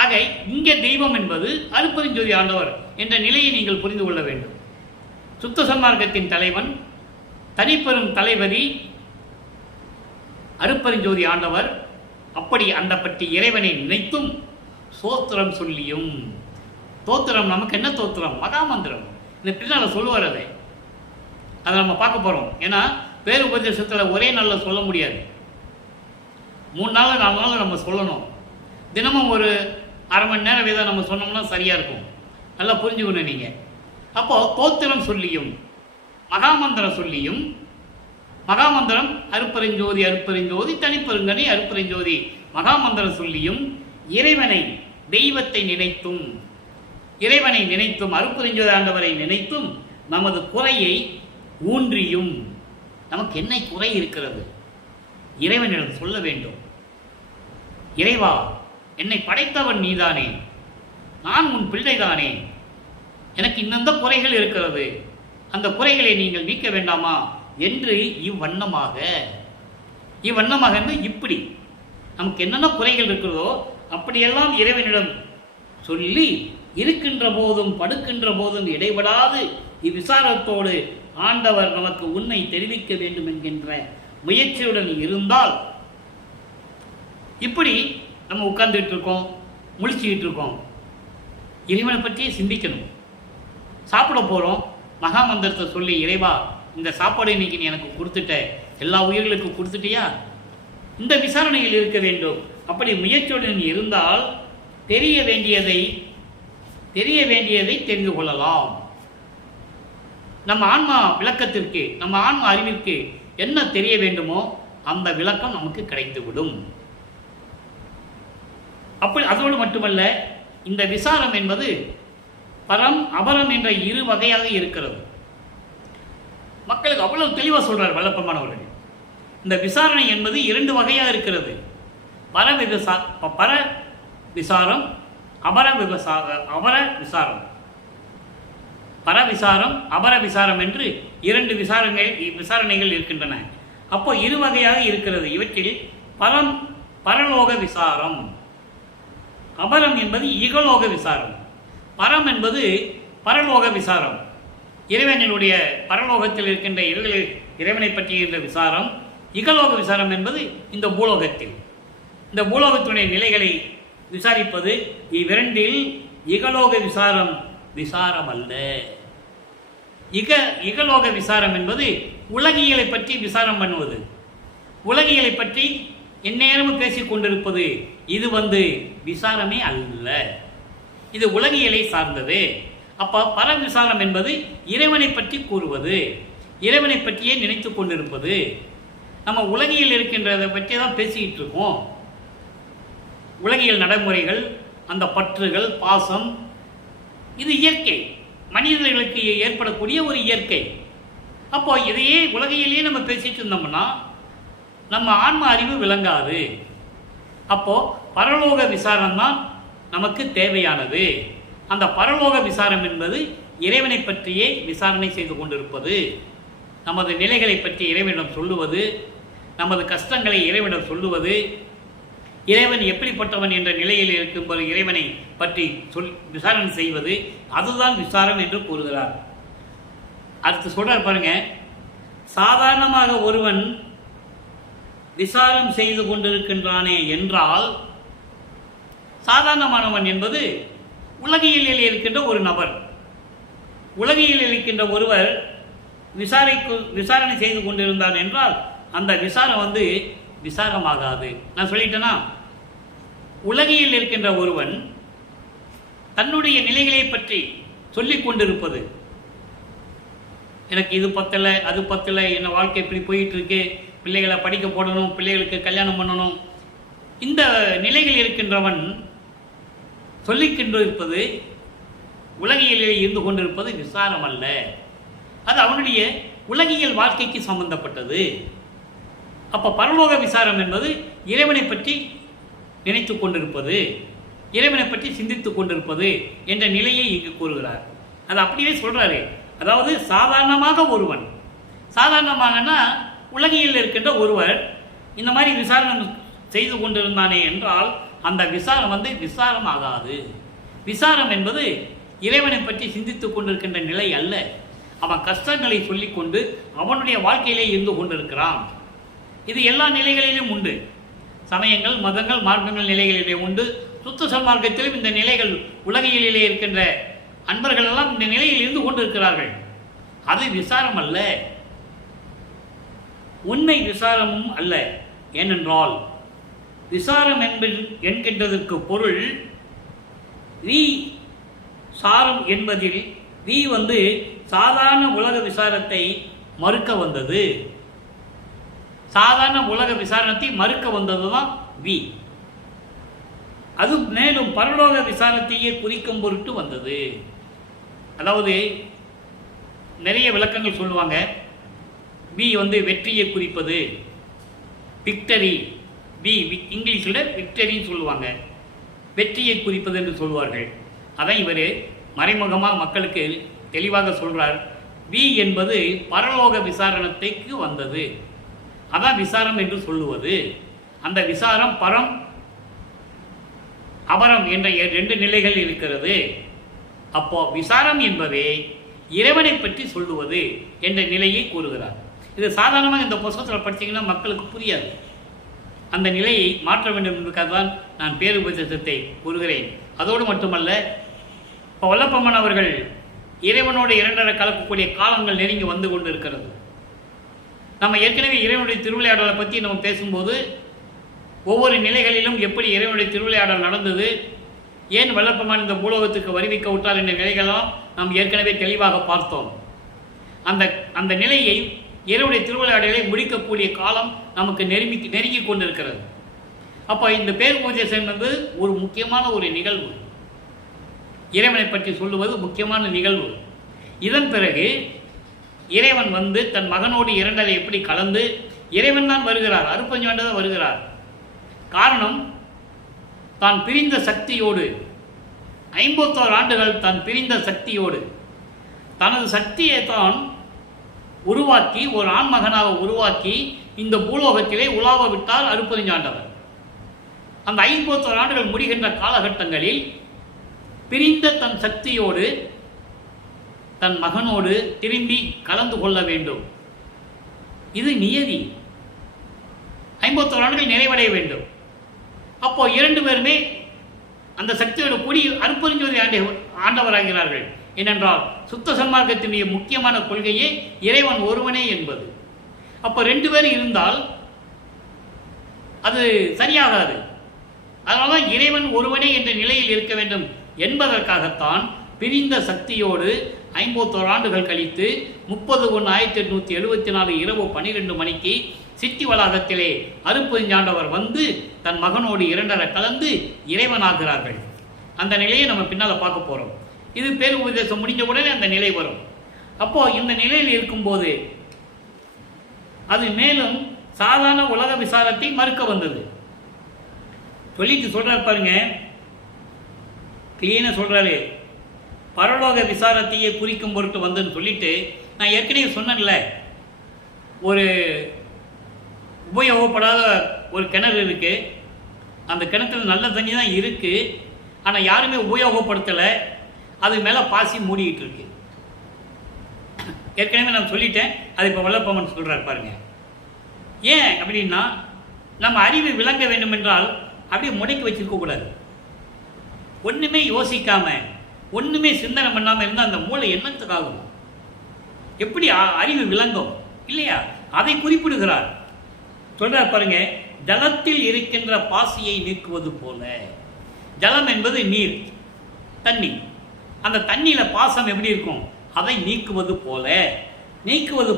ஆக இங்கே தெய்வம் என்பது அருட்பெருஞ்சோதி ஆண்டவர் என்ற நிலையை நீங்கள் புரிந்து கொள்ள வேண்டும். சுத்த சன்மார்க்கத்தின் தலைவன், தனிப்பெரும் தலைவதி அருட்பெருஞ்சோதி ஆண்டவர். அப்படி அந்த பற்றி இறைவனை நினைத்தும் சோத்திரம் சொல்லியும். தோத்திரம் நமக்கு என்ன தோத்திரம்? மகாமந்திரம். இந்த பின்னால் சொல்லுவார் அதை நம்ம பார்க்க போகிறோம். ஏன்னா பேரு உபதேசத்தில் ஒரே நாளில் சொல்ல முடியாது. 3 நாள் 4 நாள் நம்ம சொல்லணும். தினமும் ஒரு அரை மணி நேரம் இதை நம்ம சொன்னோம்னா சரியாக இருக்கும். நல்லா புரிஞ்சுக்கணும் நீங்கள். அப்போது தோத்திரம் சொல்லியும் மகாமந்திரம் சொல்லியும், மகாமந்திரம் அருப்பெருஞ்சோதி அருப்பெருஞ்சோதி தனிப்பெருங்கனி அருப்பெருஞ்சோதி மகாமந்திரம் சொல்லியும் இறைவனை தெய்வத்தை நினைத்தும், இறைவனை நினைத்தும் அருப்பெருஞ்சோதி ஆண்டவரை நினைத்தும் நமது குறையை ஊன்றியும். நமக்கு என்ன குறை இருக்கிறது இறைவனிடம் சொல்ல வேண்டும். இறைவா, என்னை படைத்தவன் நீதானே, நான் உன் பிள்ளைதானே, எனக்கு இன்னந்த குறைகள் இருக்கிறது, அந்த குறைகளை நீங்கள் நீக்க வேண்டாமா என்று இவ்வண்ணமாக இப்படி நமக்கு என்னென்ன குறைகள் இருக்கிறதோ அப்படியெல்லாம் இறைவனிடம் சொல்லி இருக்கின்ற போதும் படுக்கின்ற போதும் இடைபடாது இவ்விசாரத்தோடு ஆண்டவர் நமக்கு உண்மை தெரிவிக்க வேண்டும் என்கின்ற முயற்சியுடன் இருந்தால், இப்படி நம்ம உட்கார்ந்துட்டு இருக்கோம், முழிச்சுக்கிட்டு இருக்கோம், இறைவனை பற்றியே சிந்திக்கணும். சாப்பிட போகிறோம், மகாமந்திரத்தை சொல்லி இறைவா இந்த சாப்பாடு இன்னைக்கு நீ எனக்கு கொடுத்துட்ட, எல்லா உயிர்களுக்கும் கொடுத்துட்டியா, இந்த விசாரணையில் இருக்க வேண்டும். அப்படி முயற்சியுடன் இருந்தால் தெரிய வேண்டியதை தெரிந்து கொள்ளலாம். நம்ம ஆன்மா விளக்கத்திற்கு, நம்ம ஆன்மா அறிவிற்கு என்ன தெரிய வேண்டுமோ அந்த விளக்கம் நமக்கு கிடைத்துவிடும். அப்படி அதோடு மட்டுமல்ல, இந்த விசாரம் என்பது பரம் அபரம் என்ற 2 வகையாக இருக்கிறது. மக்களுக்கு அவ்வளவு தெளிவாக சொல்றார் வல்லப்பமானவர்கள். இந்த விசாரணை என்பது 2 வகையாக இருக்கிறது. பர விசாரம், அபர விசாரம். பரவிசாரம் அபர விசாரம் என்று 2 விசாரணைகள் இருக்கின்றன. அப்போ 2 வகையாக இருக்கிறது. இவற்றில் பரலோக விசாரம், அபரம் என்பது இகலோக விசாரம், பரம் என்பது பரலோக விசாரம். இறைவனுடைய பரலோகத்தில் இருக்கின்ற இறைவனை பற்றிய விசாரம். இகலோக விசாரம் என்பது இந்த பூலோகத்தில், இந்த பூலோகத்துடைய நிலைகளை விசாரிப்பது. இவ்விரண்டில் இகலோக விசாரம் விசாரம் அல்ல. இகலோக விசாரம் என்பது உலகியலை பற்றி விசாரம் பண்ணுவது, உலகியலை பற்றி எந்நேரமும் பேசிக் கொண்டிருப்பது. இது விசாரமே அல்ல, இது உலகியலை சார்ந்தது. அப்போ பர விசாரம் என்பது இறைவனை பற்றி கூறுவது, இறைவனை பற்றியே நினைத்து கொண்டிருப்பது. நம்ம உலகியல் இருக்கின்றதை பற்றி தான் பேசிக்கிட்டு இருக்கோம். உலகியல் நடைமுறைகள், அந்த பற்றுகள், பாசம், இது இயற்கை, மனிதர்களுக்கு ஏற்படக்கூடிய ஒரு இயற்கை. அப்போ இதையே உலகிலேயே நம்ம பேசிட்டு இருந்தோம்னா நம்ம ஆன்ம அறிவு விளங்காது. அப்போ பரலோக விசாரம் தான் நமக்கு தேவையானது. அந்த பரலோக விசாரம் என்பது இறைவனை பற்றியே விசாரணை செய்து கொண்டிருப்பது. நமது நிலைகளை பற்றி இறைவனிடம் சொல்லுவது, நமது கஷ்டங்களை இறைவனிடம் சொல்லுவது, இறைவன் எப்படிப்பட்டவன் என்ற நிலையில் இருக்கும்போது இறைவனை பற்றி விசாரணை செய்வது, அதுதான் விசாரம் என்று கூறுகிறார். அடுத்து சொல்றார் பாருங்க, சாதாரணமாக ஒருவன் விசாரம் செய்து கொண்டிருக்கின்றானே என்றால், சாதாரணமானவன் என்பது உலகியலில் இருக்கின்ற ஒரு நபர். உலகியலில் இருக்கின்ற ஒருவர் விசாரணை செய்து கொண்டிருந்தான் என்றால் அந்த விசாரம் விசாரமாகாது. நான் சொல்லிட்டேன்னா, உலகில் இருக்கின்ற ஒருவன் தன்னுடைய நிலைகளை பற்றி சொல்லிக் கொண்டிருப்பது, எனக்கு இது பத்தலை, அது பத்தலை, என்ன வாழ்க்கை இப்படி போயிட்டு இருக்கு, பிள்ளைகளை படிக்க போடணும், பிள்ளைகளுக்கு கல்யாணம் பண்ணணும், இந்த நிலைகள் இருக்கின்றவன் சொல்லிக்கொண்டிருப்பது, உலகியலில் இருந்து கொண்டிருப்பது விசாரம் அல்ல. அது அவனுடைய உலகியல் வாழ்க்கைக்கு சம்பந்தப்பட்டது. அப்போ பரலோக விசாரம் என்பது இறைவனை பற்றி நினைத்து கொண்டிருப்பது, இறைவனை பற்றி சிந்தித்துக் கொண்டிருப்பது என்ற நிலையை இங்கு கூறுகிறார். அது அப்படியே சொல்றாரு. அதாவது சாதாரணமாக ஒருவன், சாதாரணமாகனா உலகில் இருக்கின்ற ஒருவர் இந்த மாதிரி விசாரணை செய்து கொண்டிருந்தானே என்றால் அந்த விசாரம் விசாரம் ஆகாது. விசாரம் என்பது இறைவனை பற்றி சிந்தித்துக் கொண்டிருக்கின்ற நிலை அல்ல. அவன் கஷ்டங்களை சொல்லிக்கொண்டு அவனுடைய வாழ்க்கையிலே இருந்து கொண்டிருக்கிறான். இது எல்லா நிலைகளிலும் உண்டு. சமயங்கள், மதங்கள், மார்க்கங்கள் நிலைகளிலே உண்டு. சுத்த சன்மார்க்கத்திலும் இந்த நிலைகள் உலகியலிலே இருக்கின்ற அன்பர்கள் எல்லாம் இந்த நிலையில் இருந்து கொண்டிருக்கிறார்கள். அது விசாரம் அல்ல, உண்மை விசாரமும் அல்ல. ஏனென்றால் விசாரம் என்கின்றதற்கு பொருள் வி சாரம் என்பதில் வி சாதாரண உலக விசாரத்தை மறுக்க வந்தது. சாதாரண உலக விசாரணத்தை மறுக்க வந்தது தான் வி. அது மேலும் பரலோக விசாரத்தையே குறிக்கும் பொருட்டு வந்தது. அதாவது நிறைய விளக்கங்கள் சொல்லுவாங்க. வி வெற்றியை குறிப்பது, விக்டரி. வி இங்கிலீஷில் விக்டரின்னு சொல்லுவாங்க, வெற்றியை குறிப்பது என்று சொல்வார்கள். அதான் இவர் மறைமுகமாக மக்களுக்கு தெளிவாக சொல்கிறார். வி என்பது பரலோக விசாரணத்தைக்கு வந்தது. அதான் விசாரம் என்று சொல்லுவது. அந்த விசாரம் பரம் அபரம் என்ற 2 நிலைகள் இருக்கிறது. அப்போ விசாரம் என்பதே இறைவனை பற்றி சொல்லுவது என்ற நிலையை கூறுகிறார். இது சாதாரணமாக இந்த புத்தகத்தில் படித்தீங்கன்னா மக்களுக்கு புரியாது. அந்த நிலையை மாற்ற வேண்டும் என்பதற்காக தான் நான் பேருபதேசத்தை கூறுகிறேன். அதோடு மட்டுமல்ல, இப்போ வல்லப்பம்மன் அவர்கள் இறைவனோடு 2 கலக்கக்கூடிய காலங்கள் நெருங்கி வந்து கொண்டு இருக்கிறது. நம்ம ஏற்கனவே இறைவனுடைய திருவிளையாடலை பற்றி நம்ம பேசும்போது ஒவ்வொரு நிலைகளிலும் எப்படி இறைவனுடைய திருவிளையாடல் நடந்தது, ஏன் வல்லப்பம்மன் இந்த பூலோகத்துக்கு வருவிக்க விட்டார் என்ற நிலைகளெல்லாம் நாம் ஏற்கனவே தெளிவாக பார்த்தோம். அந்த நிலையை இறைவனுடைய திருவிளையாடலை முடிக்கக்கூடிய காலம் நமக்கு நெருங்கி கொண்டிருக்கிறது. அப்போ இந்த பேருபதேசம் ஒரு முக்கியமான ஒரு நிகழ்வு, இறைவனை பற்றி சொல்லுவது முக்கியமான நிகழ்வு. இதன் பிறகு இறைவன் தன் மகனோடு 2 எப்படி கலந்து இறைவன் தான் வருகிறார், அருட்பஞ்சு தான் வருகிறார். காரணம், தான் பிரிந்த சக்தியோடு 51 ஆண்டுகள் தான் பிரிந்த சக்தியோடு தனது சக்தியை தான் உருவாக்கி ஒரு ஆண்மகனாக உருவாக்கி இந்த பூலோகத்திலே உலாவ விட்டார் அருட்பெருஞ்சாண்டவர். அந்த 51 ஆண்டுகள் முடிகின்ற காலகட்டங்களில் பிரிந்த தன் சக்தியோடு தன் மகனோடு திரும்பி கலந்து கொள்ள வேண்டும். இது நியதி. 51 ஆண்டுகள் நிறைவடைய வேண்டும். அப்போ 2 பேருமே அந்த சக்தியோடு கூடி அருட்பெருஞ்சோதி ஆண்டவராகிறார்கள். ஏனென்றால் சுத்த சன்மார்க்கத்தினுடைய முக்கியமான கொள்கையே இறைவன் ஒருவனே என்பது. அப்போ 2 பேர் இருந்தால் அது சரியாகாது. அதனால இறைவன் ஒருவனே என்ற நிலையில் இருக்க வேண்டும் என்பதற்காகத்தான் பிரிந்த சக்தியோடு 51 ஆண்டுகள் கழித்து 30/1/1874 இரவு 12 மணிக்கு சிட்டி வளாகத்திலே அருட்பெருஞ்சாண்டவர் தன் மகனோடு 2 கலந்து இறைவனாகிறார்கள். அந்த நிலையை நம்ம பின்னால் பார்க்க போகிறோம். இது பேருபதேசம் முடிஞ்ச உடனே அந்த நிலை வரும். அப்போது இந்த நிலையில் இருக்கும்போது அது மேலும் சாதாரண உலக விசாரத்தை மறுக்க வந்தது. சொல்லிட்டு சொல்கிறார் பாருங்க, கிளீனாக சொல்கிறாரு, பரலோக விசாரத்தையே குறிக்கும் பொருட்டு வந்துன்னு சொல்லிட்டு, நான் ஏற்கனவே சொன்னேன்ல, ஒரு உபயோகப்படாத ஒரு கிணறு இருக்குது. அந்த கிணத்துல நல்ல தண்ணி தான் இருக்குது, ஆனால் யாருமே உபயோகப்படுத்தலை. அது மேலே பாசி மூடிக்கிட்டு இருக்கு. ஏற்கனவே நான் சொல்லிட்டேன், அது இப்போ வல்லப்பம்மன் சொல்கிறார் பாருங்க. ஏன் அப்படின்னா, நம்ம அறிவு விளங்க வேண்டும் என்றால் அப்படியே முடக்கி வச்சிருக்கக்கூடாது. ஒன்றுமே யோசிக்காமல் ஒன்றுமே சிந்தனை பண்ணாமல் இருந்தால் அந்த மூளை என்னத்துக்காகும்? எப்படி அறிவு விளங்கும் இல்லையா? அதை குறிப்பிடுகிறார். சொல்கிறார் பாருங்க, ஜலத்தில் இருக்கின்ற பாசியை நீக்குவது போல. ஜலம் என்பது நீர், தண்ணி. அந்த தண்ணியில் பாசம் எப்படி இருக்கும்? அதை நீக்குவது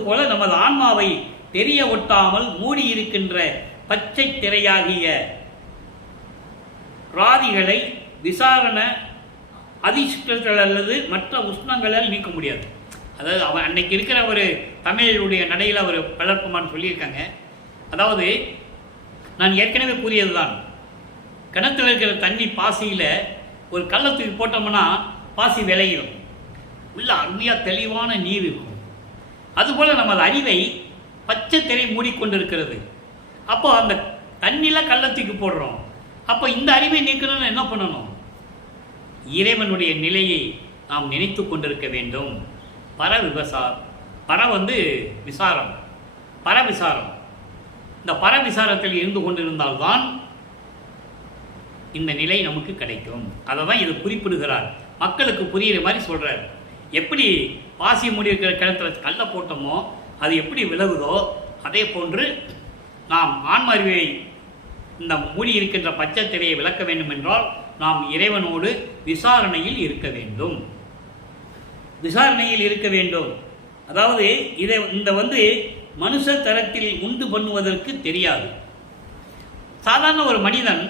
போல நமது ஆன்மாவை தெரிய ஒட்டாமல் மூடி இருக்கின்ற பச்சை திரையாகிய ராதிகளை விசாரண அதிர்ஷ்டங்கள் அல்லது மற்ற உஷ்ணங்களால் நீக்க முடியாது. அதாவது அவன் அன்னைக்கு இருக்கிற ஒரு தமிழுடைய நடையில் அவர் வளர்ப்புமான்னு சொல்லியிருக்காங்க. அதாவது நான் ஏற்கனவே கூறியது தான், கிணத்துல இருக்கிற தண்ணி பாசியில் ஒரு கள்ளத்துக்கு போட்டோம்னா பாசி விளையும், உள்ள அருமையாக தெளிவான நீர் இருக்கும். அதுபோல் நமது அறிவை பச்சை திரை மூடிக்கொண்டிருக்கிறது. அப்போ அந்த தண்ணியில் கள்ளத்துக்கு போடுறோம். அப்போ இந்த அறிவை நீக்கணும்னு என்ன பண்ணணும்? இறைவனுடைய நிலையை நாம் நினைத்து கொண்டிருக்க வேண்டும். விசாரம், பரவிசாரம். இந்த பரவிசாரத்தில் இருந்து கொண்டிருந்தால்தான் இந்த நிலை நமக்கு கிடைக்கும். அதை தான் இது குறிப்பிடுகிறார். மக்களுக்கு புரிகிற மாதிரி சொல்கிறார். எப்படி பாசி மூடி இருக்கிற கிணத்துல கல்லை போட்டோமோ அது எப்படி விலகுதோ அதே போன்று நாம் ஆன்மறிவை இந்த மூடி இருக்கின்ற பச்சை திரையை விளக்க வேண்டும் என்றால் நாம் இறைவனோடு விசாரணையில் இருக்க வேண்டும். விசாரணையில் இருக்க வேண்டும். அதாவது இந்த மனுஷ தரத்தில் உண்டு பண்ணுவதற்கு தெரியாது. சாதாரண ஒரு மனிதன்,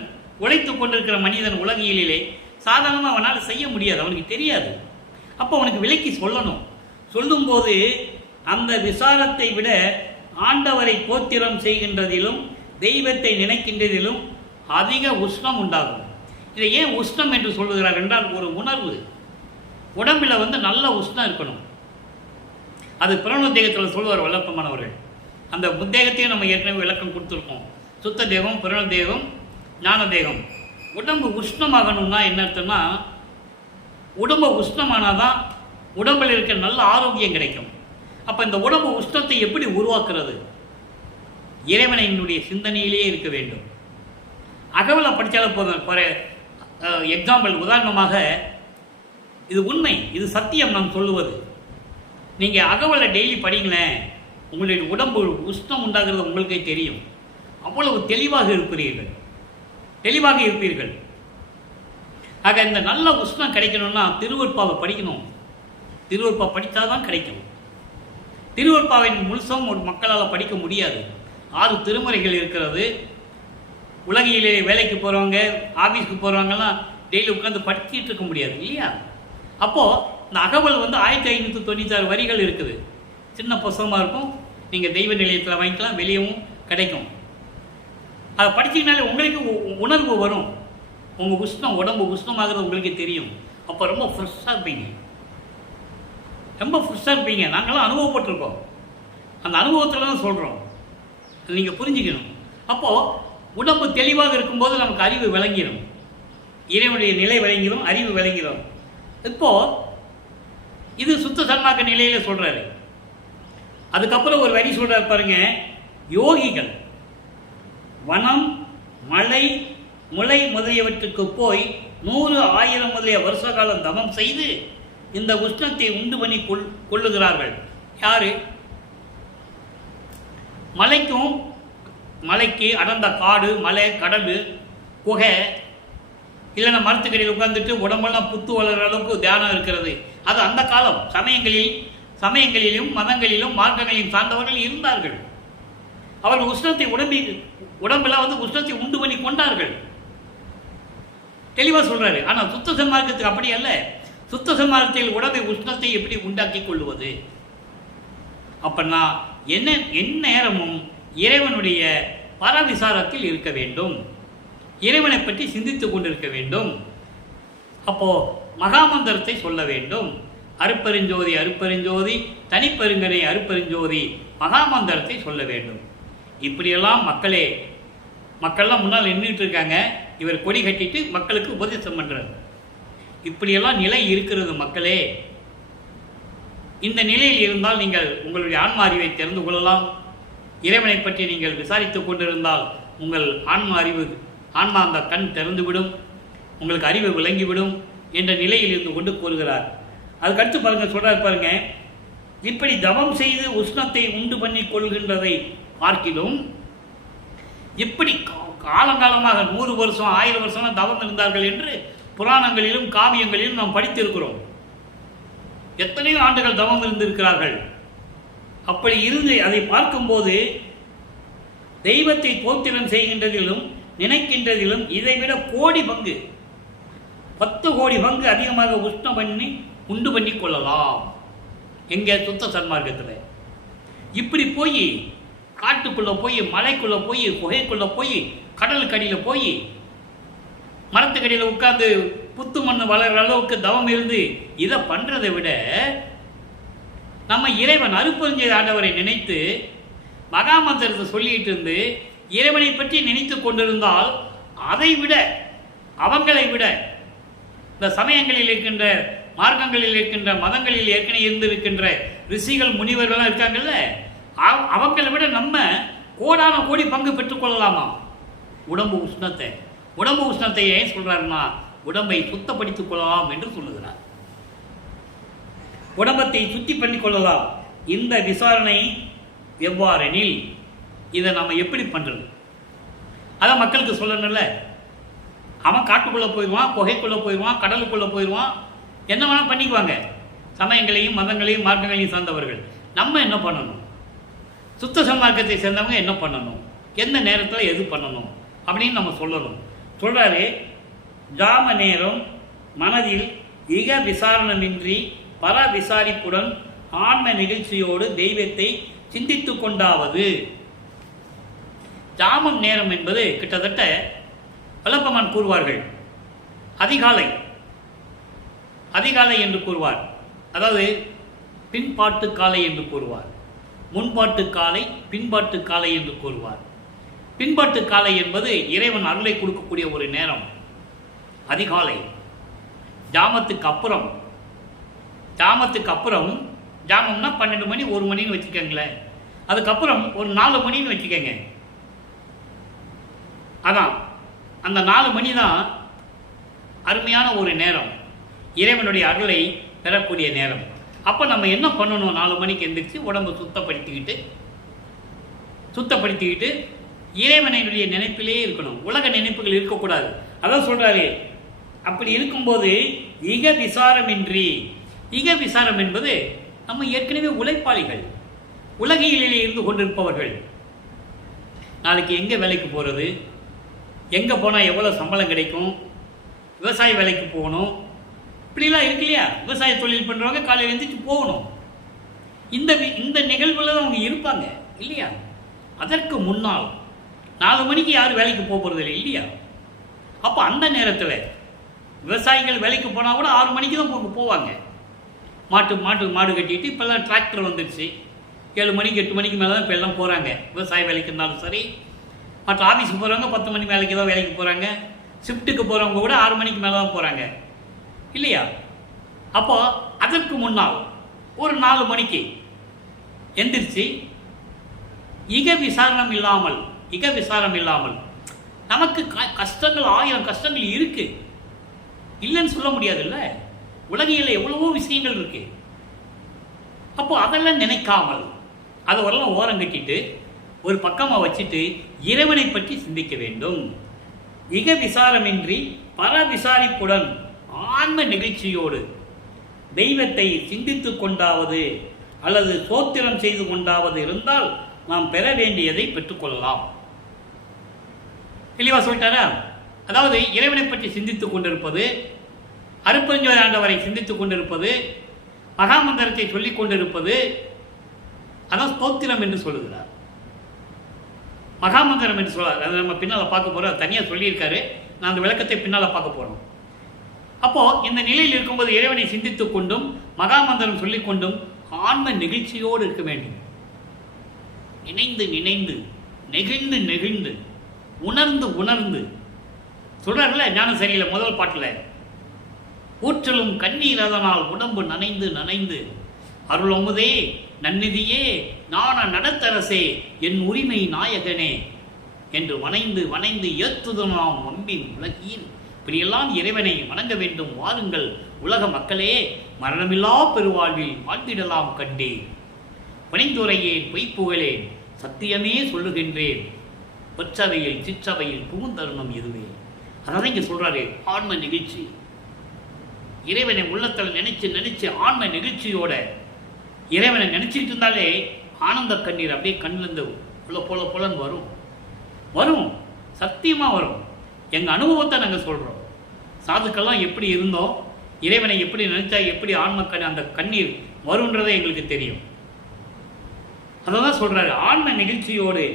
உழைத்து கொண்டிருக்கிற மனிதன் உலகியலிலே சாதாரணமாக அவனால் செய்ய முடியாது, அவனுக்கு தெரியாது. அப்போ அவனுக்கு விலக்கி சொல்லணும். சொல்லும்போது அந்த விசாரத்தை விட ஆண்டவரை கோத்திரம் செய்கின்றதிலும் தெய்வத்தை நினைக்கின்றதிலும் அதிக உஷ்ணம் உண்டாகும். இதை ஏன் உஷ்ணம் என்று சொல்லுகிறார் என்றால், ஒரு உணர்வு உடம்பில் நல்ல உஷ்ணம் இருக்கணும். அது பிரணவத்தேகத்தில் சொல்லுவார் வல்லப்பமானவர்கள். அந்த முத்தேகத்தையும் நம்ம ஏற்கனவே விளக்கம் கொடுத்துருக்கோம். சுத்த தேகம், பிரணவதேகம், ஞான தேகம். உடம்பு உஷ்ணமாகணும்னா என்ன அர்த்தம்னா, உடம்பு உஷ்ணமானால் தான் உடம்பில் இருக்க நல்ல ஆரோக்கியம் கிடைக்கும். அப்போ இந்த உடம்பு உஷ்ணத்தை எப்படி உருவாக்குறது? இறைவனையினுடைய சிந்தனையிலேயே இருக்க வேண்டும். அகவலை படித்தாலும் போதும். ஃபார் எக்ஸாம்பிள், உதாரணமாக, இது உண்மை, இது சத்தியம் நாம் சொல்லுவது. நீங்கள் அகவலை டெய்லி படிங்களேன், உங்களுடைய உடம்பு உஷ்ணம் உண்டாகிறது உங்களுக்கே தெரியும். அவ்வளவு தெளிவாக இருப்பீர்கள். ஆக இந்த நல்ல உஷ்ணம் கிடைக்கணும்னா திருவருட்பாவை படிக்கணும். திருவருட்பா படித்தாதான் கிடைக்கும். திருவருட்பாவின் முழுசும் ஒரு மக்களால் படிக்க முடியாது. 6 திருமுறைகள் இருக்கிறது. உலகிலே வேலைக்கு போகிறவங்க, ஆஃபீஸ்க்கு போகிறவங்கலாம் டெய்லி உட்காந்து படிச்சுட்டு இருக்க முடியாது இல்லையா? அப்போது இந்த அகவல் 1596 வரிகள் இருக்குது. சின்ன புஸ்தகமாக இருக்கும். நீங்கள் தெய்வ நிலையத்தில் வாங்கிக்கலாம், வெளியவும் கிடைக்கும். அதை படிச்சிங்கனாலே உங்களுக்கு உணர்வு வரும். உங்கள் உஷ்ணம், உடம்பு உஷ்ணமாகிறது உங்களுக்கு தெரியும். அப்போ ரொம்ப ஃப்ரெஷ்ஷாக இருப்பீங்க. நாங்களாம் அனுபவப்பட்டிருக்கோம். அந்த அனுபவத்தில் தான் சொல்கிறோம். நீங்கள் புரிஞ்சுக்கணும். அப்போது உடம்பு தெளிவாக இருக்கும்போது நமக்கு அறிவு விளங்கிடும். இறைவனுடைய நிலை விளங்கிடும், அறிவு விளங்கிடும். இப்போது இது சுத்த சன்மார்க்க நிலையில் சொல்கிறாரு. அதுக்கப்புறம் ஒரு வரி சொல்கிறார் பாருங்க. யோகிகள் வனம், மலை, முளை முதலியவற்றுக்கு போய் 100, 1000 முதலிய வருஷ காலம் தவம் செய்து இந்த உஷ்ணத்தை உண்டு பண்ணி கொள்ளுகிறார்கள். யாரு? மலைக்கு அடர்ந்த காடு, மலை, கடல், குகை, இல்லைன்னா மரத்துக்கடியில் உட்கார்ந்துட்டு உடம்பெல்லாம் புத்து வளர்கிற அளவுக்கு தியானம் இருக்கிறது. அது அந்த காலம். சமயங்களிலும் மதங்களிலும் மார்க்கங்களையும் சார்ந்தவர்கள் இருந்தார்கள். அவர்கள் உஷ்ணத்தை உடம்பில் உஷ்ணத்தை உண்டு பண்ணி கொண்டார்கள். தெளிவாக சொல்றாரு. ஆனால் சுத்த சன்மார்க்கத்துக்கு அப்படி அல்ல. சுத்த சன்மார்க்கத்தில் உடம்பை உஷ்ணத்தை எப்படி உண்டாக்கி கொள்வது? அப்படின்னா எந்நேரமும் இறைவனுடைய பரவிசாரத்தில் இருக்க வேண்டும். இறைவனை பற்றி சிந்தித்துக் கொண்டிருக்க வேண்டும். அப்போ மகாமந்திரத்தை சொல்ல வேண்டும். அருப்பெருஞ்சோதி அருப்பெருஞ்சோதி, தனிப்பெருங்கனை அருப்பெருஞ்சோதி, மகாமந்திரத்தை சொல்ல வேண்டும். இப்படியெல்லாம் மக்கள்லாம் முன்னால் நின்றுட்டு இருக்காங்க. இவர் கொடி கட்டிட்டு மக்களுக்கு உபதேசம் பண்ணுறார். இப்படியெல்லாம் நிலை இருக்கிறது மக்களே. இந்த நிலையில் இருந்தால் நீங்கள் உங்களுடைய ஆன்ம அறிவை தெரிந்து கொள்ளலாம். இறைவனை பற்றி நீங்கள் விசாரித்து கொண்டிருந்தால் உங்கள் ஆன்மா அந்த கண் திறந்துவிடும், உங்களுக்கு அறிவு விளங்கிவிடும் என்ற நிலையில் இருந்து கொண்டு கூறுகிறார். அதுக்கடுத்து சொல்றாரு பாருங்க. இப்படி தவம் செய்து உஷ்ணத்தை உண்டு பண்ணி கொள்கின்றதை பார்க்கிலும் இப்படி காலங்காலமாக 100 வருஷம் 1000 வருஷம் தவம் இருந்தார்கள் என்று புராணங்களிலும் காவியங்களிலும் நாம் படித்திருக்கிறோம். எத்தனையோ ஆண்டுகள் தவம் இருந்திருக்கிறார்கள். அப்படி இருந்து அதை பார்க்கும்போது தெய்வத்தை தோத்திரம் செய்கின்றதிலும் நினைக்கின்றதிலும் இதைவிட கோடி பங்கு, 10 கோடி பங்கு அதிகமாக உஷ்ணம் பண்ணி உண்டு பண்ணி கொள்ளலாம். எங்கே? சுத்த சன்மார்க்கத்தில். இப்படி போய் காட்டுக்குள்ளே போய், மலைக்குள்ளே போய், குகைக்குள்ளே போய், கடலுக்கடியில் போய், மரத்துக்கடியில் உட்கார்ந்து புத்து மண் வளர்கிற அளவுக்கு தவம் இருந்து இதை பண்ணுறதை விட நம்ம இறைவன் அருப்பெருஞ்சோதி ஆண்டவரை நினைத்து மகாமந்திரத்தை சொல்லிட்டு இருந்து இறைவனை பற்றி நினைத்து கொண்டிருந்தால் அவங்களை விட இந்த சமயங்களில் இருக்கின்ற, மார்க்கங்களில் இருக்கின்ற, மதங்களில் ஏற்கனவே இருந்திருக்கின்ற ரிஷிகள் முனிவர்கள்லாம் இருக்காங்கல்ல, அவங்களை விட நம்ம கோடான கோடி பங்கு பெற்றுக்கொள்ளலாமா உடம்பு உஷ்ணத்தை. உடம்பு உஷ்ணத்தை ஏன் சொல்றாருன்னா உடம்பை சுத்தப்படுத்திக் கொள்ளலாம் என்று சொல்லுகிறார். உடம்பத்தை சுத்தி பண்ணி கொள்ளலாம். இந்த விசாரணை எவ்வாறெனில் இதை நம்ம எப்படி பண்றது? அதை மக்களுக்கு சொல்லணும்ல. அவன் காட்டுக்குள்ளே போயிடுவான், குகைக்குள்ளே போயிடுவான், கடலுக்குள்ளே போயிடுவான், என்ன வேணால் பண்ணிக்குவாங்க. சமயங்களையும் மதங்களையும் மார்க்கங்களையும் சார்ந்தவர்கள். நம்ம என்ன பண்ணணும்? சுத்த சன்மார்க்கத்தை சேர்ந்தவங்க என்ன பண்ணணும், எந்த நேரத்தில் எது பண்ணணும் அப்படின்னு நம்ம சொல்லணும். சொல்கிறாரு, ஜாம நேரம் மனதில் இக விசாரணமின்றி பர விசாரிப்புடன் ஆன்ம நிகழ்ச்சியோடு தெய்வத்தை சிந்தித்து கொண்டாவது. ஜாமம் நேரம் என்பது கிட்டத்தட்ட வல்லப்பமான் கூறுவார்கள் அதிகாலை அதிகாலை என்று கூறுவார். அதாவது பின்பாட்டு காலை என்று கூறுவார். முன்பாட்டு காலை, பின்பாட்டு காலை என்று கூறுவார். பின்பாட்டு காலை என்பது இறைவன் அருளை கொடுக்கக்கூடிய ஒரு நேரம். அதிகாலை ஜாமத்துக்கு அப்புறம். ஜாமத்துக்கு அப்புறம், ஜாமம்னா 12 மணி 1 மணின்னு வச்சுக்கோங்களேன். அதுக்கப்புறம் ஒரு 4 மணின்னு வச்சுக்கோங்க. அதான் அந்த 4 மணி தான் அருமையான ஒரு நேரம், இறைவனுடைய அருளை பெறக்கூடிய நேரம். அப்போ நம்ம என்ன பண்ணணும்? 4 மணிக்கு எந்திரிச்சு உடம்பை சுத்தப்படுத்திக்கிட்டு இறைவனுடைய நினைப்பிலே இருக்கணும். உலக நினைப்புகள் இருக்கக்கூடாது. அதான் சொல்றாரு. அப்படி இருக்கும்போது இக விசாரமின்றி, இக விசாரம் என்பது நம்ம ஏற்கனவே உழைப்பாளிகள், உலகிலே இருந்து கொண்டிருப்பவர்கள். நாளைக்கு எங்கே வேலைக்கு போகிறது, எங்கே போனால் எவ்வளோ சம்பளம் கிடைக்கும், விவசாய வேலைக்கு போகணும், இப்படிலாம் இருக்கு இல்லையா? விவசாய தொழில் பண்ணுறவங்க காலையில் எழுந்திரிச்சு போகணும். இந்த நிகழ்வில் தான் அவங்க இருப்பாங்க இல்லையா? அதற்கு முன்னால் 4 மணிக்கு யாரும் வேலைக்கு போகிறது இல்லை இல்லையா? அப்போ அந்த நேரத்தில் விவசாயிகள் வேலைக்கு போனால் கூட 6 மணிக்கு தான் போவாங்க. மாடு கட்டிட்டு இப்போல்லாம் டிராக்டர் வந்துடுச்சு. 7 மணிக்கு 8 மணிக்கு மேலே தான் இப்போ எல்லாம் போகிறாங்க. விவசாய வேலைக்கு இருந்தாலும் சரி, மற்ற ஆஃபீஸுக்கு போகிறவங்க 10 மணி வேலைக்கு தான் வேலைக்கு போகிறாங்க. ஷிஃப்ட்டுக்கு போகிறவங்க கூட 6 மணிக்கு மேலே தான் போகிறாங்க இல்லையா? அப்போ அதற்கு முன்னால் ஒரு 4 மணிக்கு எந்திரிச்சு இக விசாரம் இல்லாமல் நமக்கு கஷ்டங்கள் 1000 கஷ்டங்கள் இருக்கு, இல்லைன்னு சொல்ல முடியாதுல்ல. உலகில் எவ்வளவோ விஷயங்கள் இருக்கு. அப்போ அதெல்லாம் நினைக்காமல் அதை வரலாம் ஓரம் கட்டிட்டு ஒரு பக்கமாக வச்சுட்டு இறைவனை பற்றி சிந்திக்க வேண்டும். இக விசாரமின்றி பர விசாரிப்புடன் ஆன்ம நிகழ்ச்சியோடு தெய்வத்தை சிந்தித்து கொண்டாவது அல்லது சோத்திரம் செய்து கொண்டாவது இருந்தால் நாம் பெற வேண்டியதை பெற்றுக்கொள்ளலாம். தெளிவாக சொல்லிட்டாரா? அதாவது இறைவனை பற்றி சிந்தித்துக் கொண்டிருப்பது, அருட்பெருஞ்சோதி ஆண்டவரை சிந்தித்துக் கொண்டிருப்பது, மகாமந்திரத்தை சொல்லிக் கொண்டிருப்பது, அதான் ஸ்தோத்திரம் என்று சொல்லுகிறார். மகாமந்திரம் என்று சொல்றார். அதை நம்ம பின்னால் பார்க்க போகிறோம். அது தனியாக சொல்லியிருக்காரு. நான் அந்த விளக்கத்தை பின்னால் பார்க்க போகிறோம். அப்போது இந்த நிலையில் இருக்கும்போது இறைவனை சிந்தித்துக் கொண்டும் மகாமந்திரம் சொல்லிக்கொண்டும் ஆன்ம நிகழ்ச்சியோடு இருக்க வேண்டும். நினைந்து நெகிழ்ந்து உணர்ந்து சொல்றாருல ஞான சரியில்லை முதல் பாட்டில், ஊற்றலும் கண்ணீர் அதனால் உடம்பு நனைந்து அருளமுதே நன்னிதியே ஞான நடத்தரசே என் உரிமை நாயகனே என்று வணைந்து ஏத்துதனாம் வம்பின் உலகில் இப்படியெல்லாம் இறைவனை வணங்க வேண்டும். வாருங்கள் உலக மக்களே, மரணமில்லா பெருவாழ்வில் வாழ்ந்திடலாம் கண்டே. பணிந்துரையேன் பொய்ப்புகளேன், சத்தியமே சொல்லுகின்றேன், பொற்றவையில் சிற்றவையில் புகுந்தருணம் இதுவே. அதான் இங்கே சொல்றாரு. ஆன்ம நிகழ்ச்சி, இறைவனை உள்ளத்தில் நினைச்சு ஆன்ம நிகழ்ச்சியோட இறைவனை நினைச்சிட்டு இருந்தாலே ஆனந்த கண்ணீர் அப்படியே கண்ணிலிருந்து போலன்னு வரும். சத்தியமாக வரும். எங்கள் அனுபவத்தை நாங்கள் சொல்கிறோம். சாதுக்கெல்லாம் எப்படி இருந்தோம், இறைவனை எப்படி நினைச்சா எப்படி ஆன்ம அந்த கண்ணீர் வரும்ன்றதை எங்களுக்கு தெரியும். அதை தான் சொல்கிறாரு. ஆன்ம நிகழ்ச்சியோடு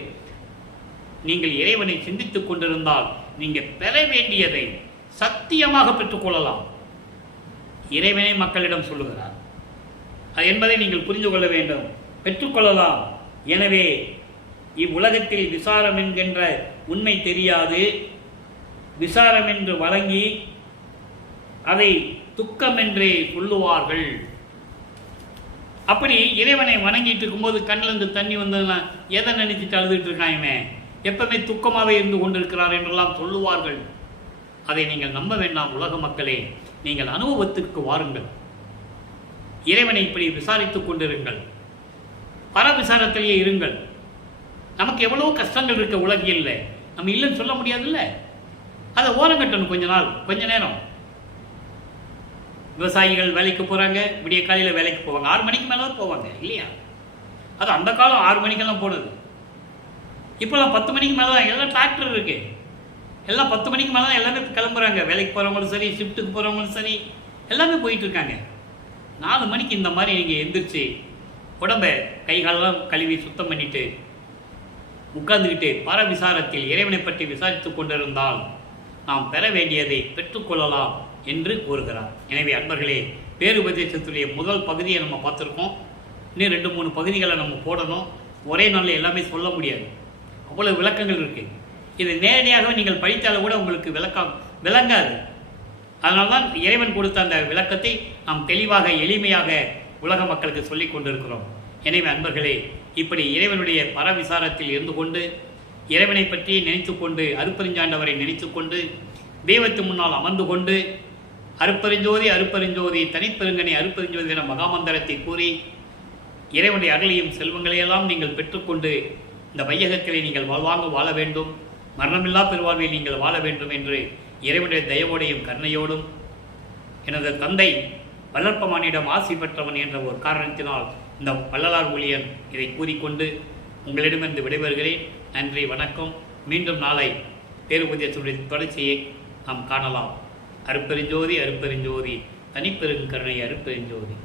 நீங்கள் இறைவனை சிந்தித்துக் கொண்டிருந்தால் நீங்கள் பெற வேண்டியதை சத்தியமாக பெற்றுக்கொள்ளலாம். இறைவனை மக்களிடம் சொல்லுகிறார் என்பதை நீங்கள் புரிந்து கொள்ள வேண்டும். பெற்றுக்கொள்ளலாம். எனவே இவ்வுலகத்தில் விசாரம் என்கின்ற உண்மை தெரியாது. விசாரம் என்று வழங்கி அதை துக்கம் என்றே சொல்லுவார்கள். அப்படி இறைவனை வணங்கிட்டு இருக்கும்போது கண்ணிலிருந்து தண்ணி வந்ததுன்னா எதை நினைச்சிட்டு அழுதுட்டு இருக்காயுமே, எப்பவுமே துக்கமாகவே இருந்து கொண்டிருக்கிறார் என்றெல்லாம் சொல்லுவார்கள். அதை நீங்கள் நம்ப வேண்டாம் உலக மக்களே. நீங்கள் அனுபவத்திற்கு வாருங்கள். இறைவனை இப்படி விசாரித்துக் கொண்டிருங்கள். பர விசாரத்திலேயே இருங்கள். நமக்கு எவ்வளோ கஷ்டங்கள் இருக்க உலகில் நம்ம இல்லைன்னு சொல்ல முடியாதுல்ல. அதை ஓரங்கட்டணும் கொஞ்ச நேரம். விவசாயிகள் வேலைக்கு போகிறாங்க, விடிய காலையில் வேலைக்கு போவாங்க, 6 மணிக்கு மேலே தான் போவாங்க இல்லையா? அது அந்த காலம் 6 மணிக்கெல்லாம் போனது. இப்போலாம் 10 மணிக்கு மேலே தான். எல்லாம் டிராக்டர் இருக்கு, எல்லாம் 10 மணிக்கு மேலே தான் எல்லாமே கிளம்புறாங்க. வேலைக்கு போகிறவங்களும் சரி, ஷிஃப்ட்டுக்கு போகிறவங்களும் சரி, எல்லாமே போயிட்டு இருக்காங்க. 4 மணிக்கு இந்த மாதிரி நீங்கள் எந்திரிச்சு உடம்பை கை காலெல்லாம் கழுவி சுத்தம் பண்ணிட்டு உட்கார்ந்துக்கிட்டு பர விசாரத்தில் இறைவனை பற்றி விசாரித்து கொண்டிருந்தால் நாம் பெற வேண்டியதை பெற்றுக்கொள்ளலாம் என்று கூறுகிறார். எனவே அன்பர்களே, பேருபதேசத்துடைய முதல் பகுதியை நம்ம பார்த்துருக்கோம். இன்னும் 2-3 பகுதிகளை நம்ம போடணும். ஒரே நாளில் எல்லாமே சொல்ல முடியாது, அவ்வளோ விளக்கங்கள் இருக்குது. இதை நேரடியாக நீங்கள் படித்தாலும் கூட உங்களுக்கு விளங்காது. அதனால தான் இறைவன் கொடுத்த அந்த விளக்கத்தை நாம் தெளிவாக எளிமையாக உலக மக்களுக்கு சொல்லிக் கொண்டிருக்கிறோம். எனவே அன்பர்களே, இப்படி இறைவனுடைய பரவிசாரத்தில் இருந்து கொண்டு இறைவனை பற்றி நினைத்து கொண்டு அருப்பெருஞ்சாண்டவரை நினைத்து கொண்டு தெய்வத்து முன்னால் அமர்ந்து கொண்டு அருப்பெருஞ்சோதி அருப்பெருஞ்சோதி தனிப்பெருங்கனை அருப்பெருஞ்சோதி என மகாமந்திரத்தை கூறி இறைவனுடைய அருளையும் செல்வங்களையெல்லாம் நீங்கள் பெற்றுக்கொண்டு இந்த வையகத்திலே நீங்கள் வாழ்வாங்க வாழ வேண்டும், மரணமில்லா பெருவாழ்வில் நீங்கள் வாழ வேண்டும் என்று இறைவனுடைய தயவோடையும் கருணையோடும் எனது தந்தை வல்லற்பமானிடம் ஆசி பெற்றவன் என்ற ஒரு காரணத்தினால் இந்த வள்ளலார் ஊழியன் இதை கூறிக்கொண்டு உங்களிடமிருந்து விடைபெறுகிறேன். நன்றி, வணக்கம். மீண்டும் நாளை பேருபதேசத்துடைய தொடர்ச்சியை நாம் காணலாம். அருப்பெருஞ்சோதி அருப்பெருஞ்சோதி தனிப்பெருங்கருணை அருப்பெருஞ்சோதி.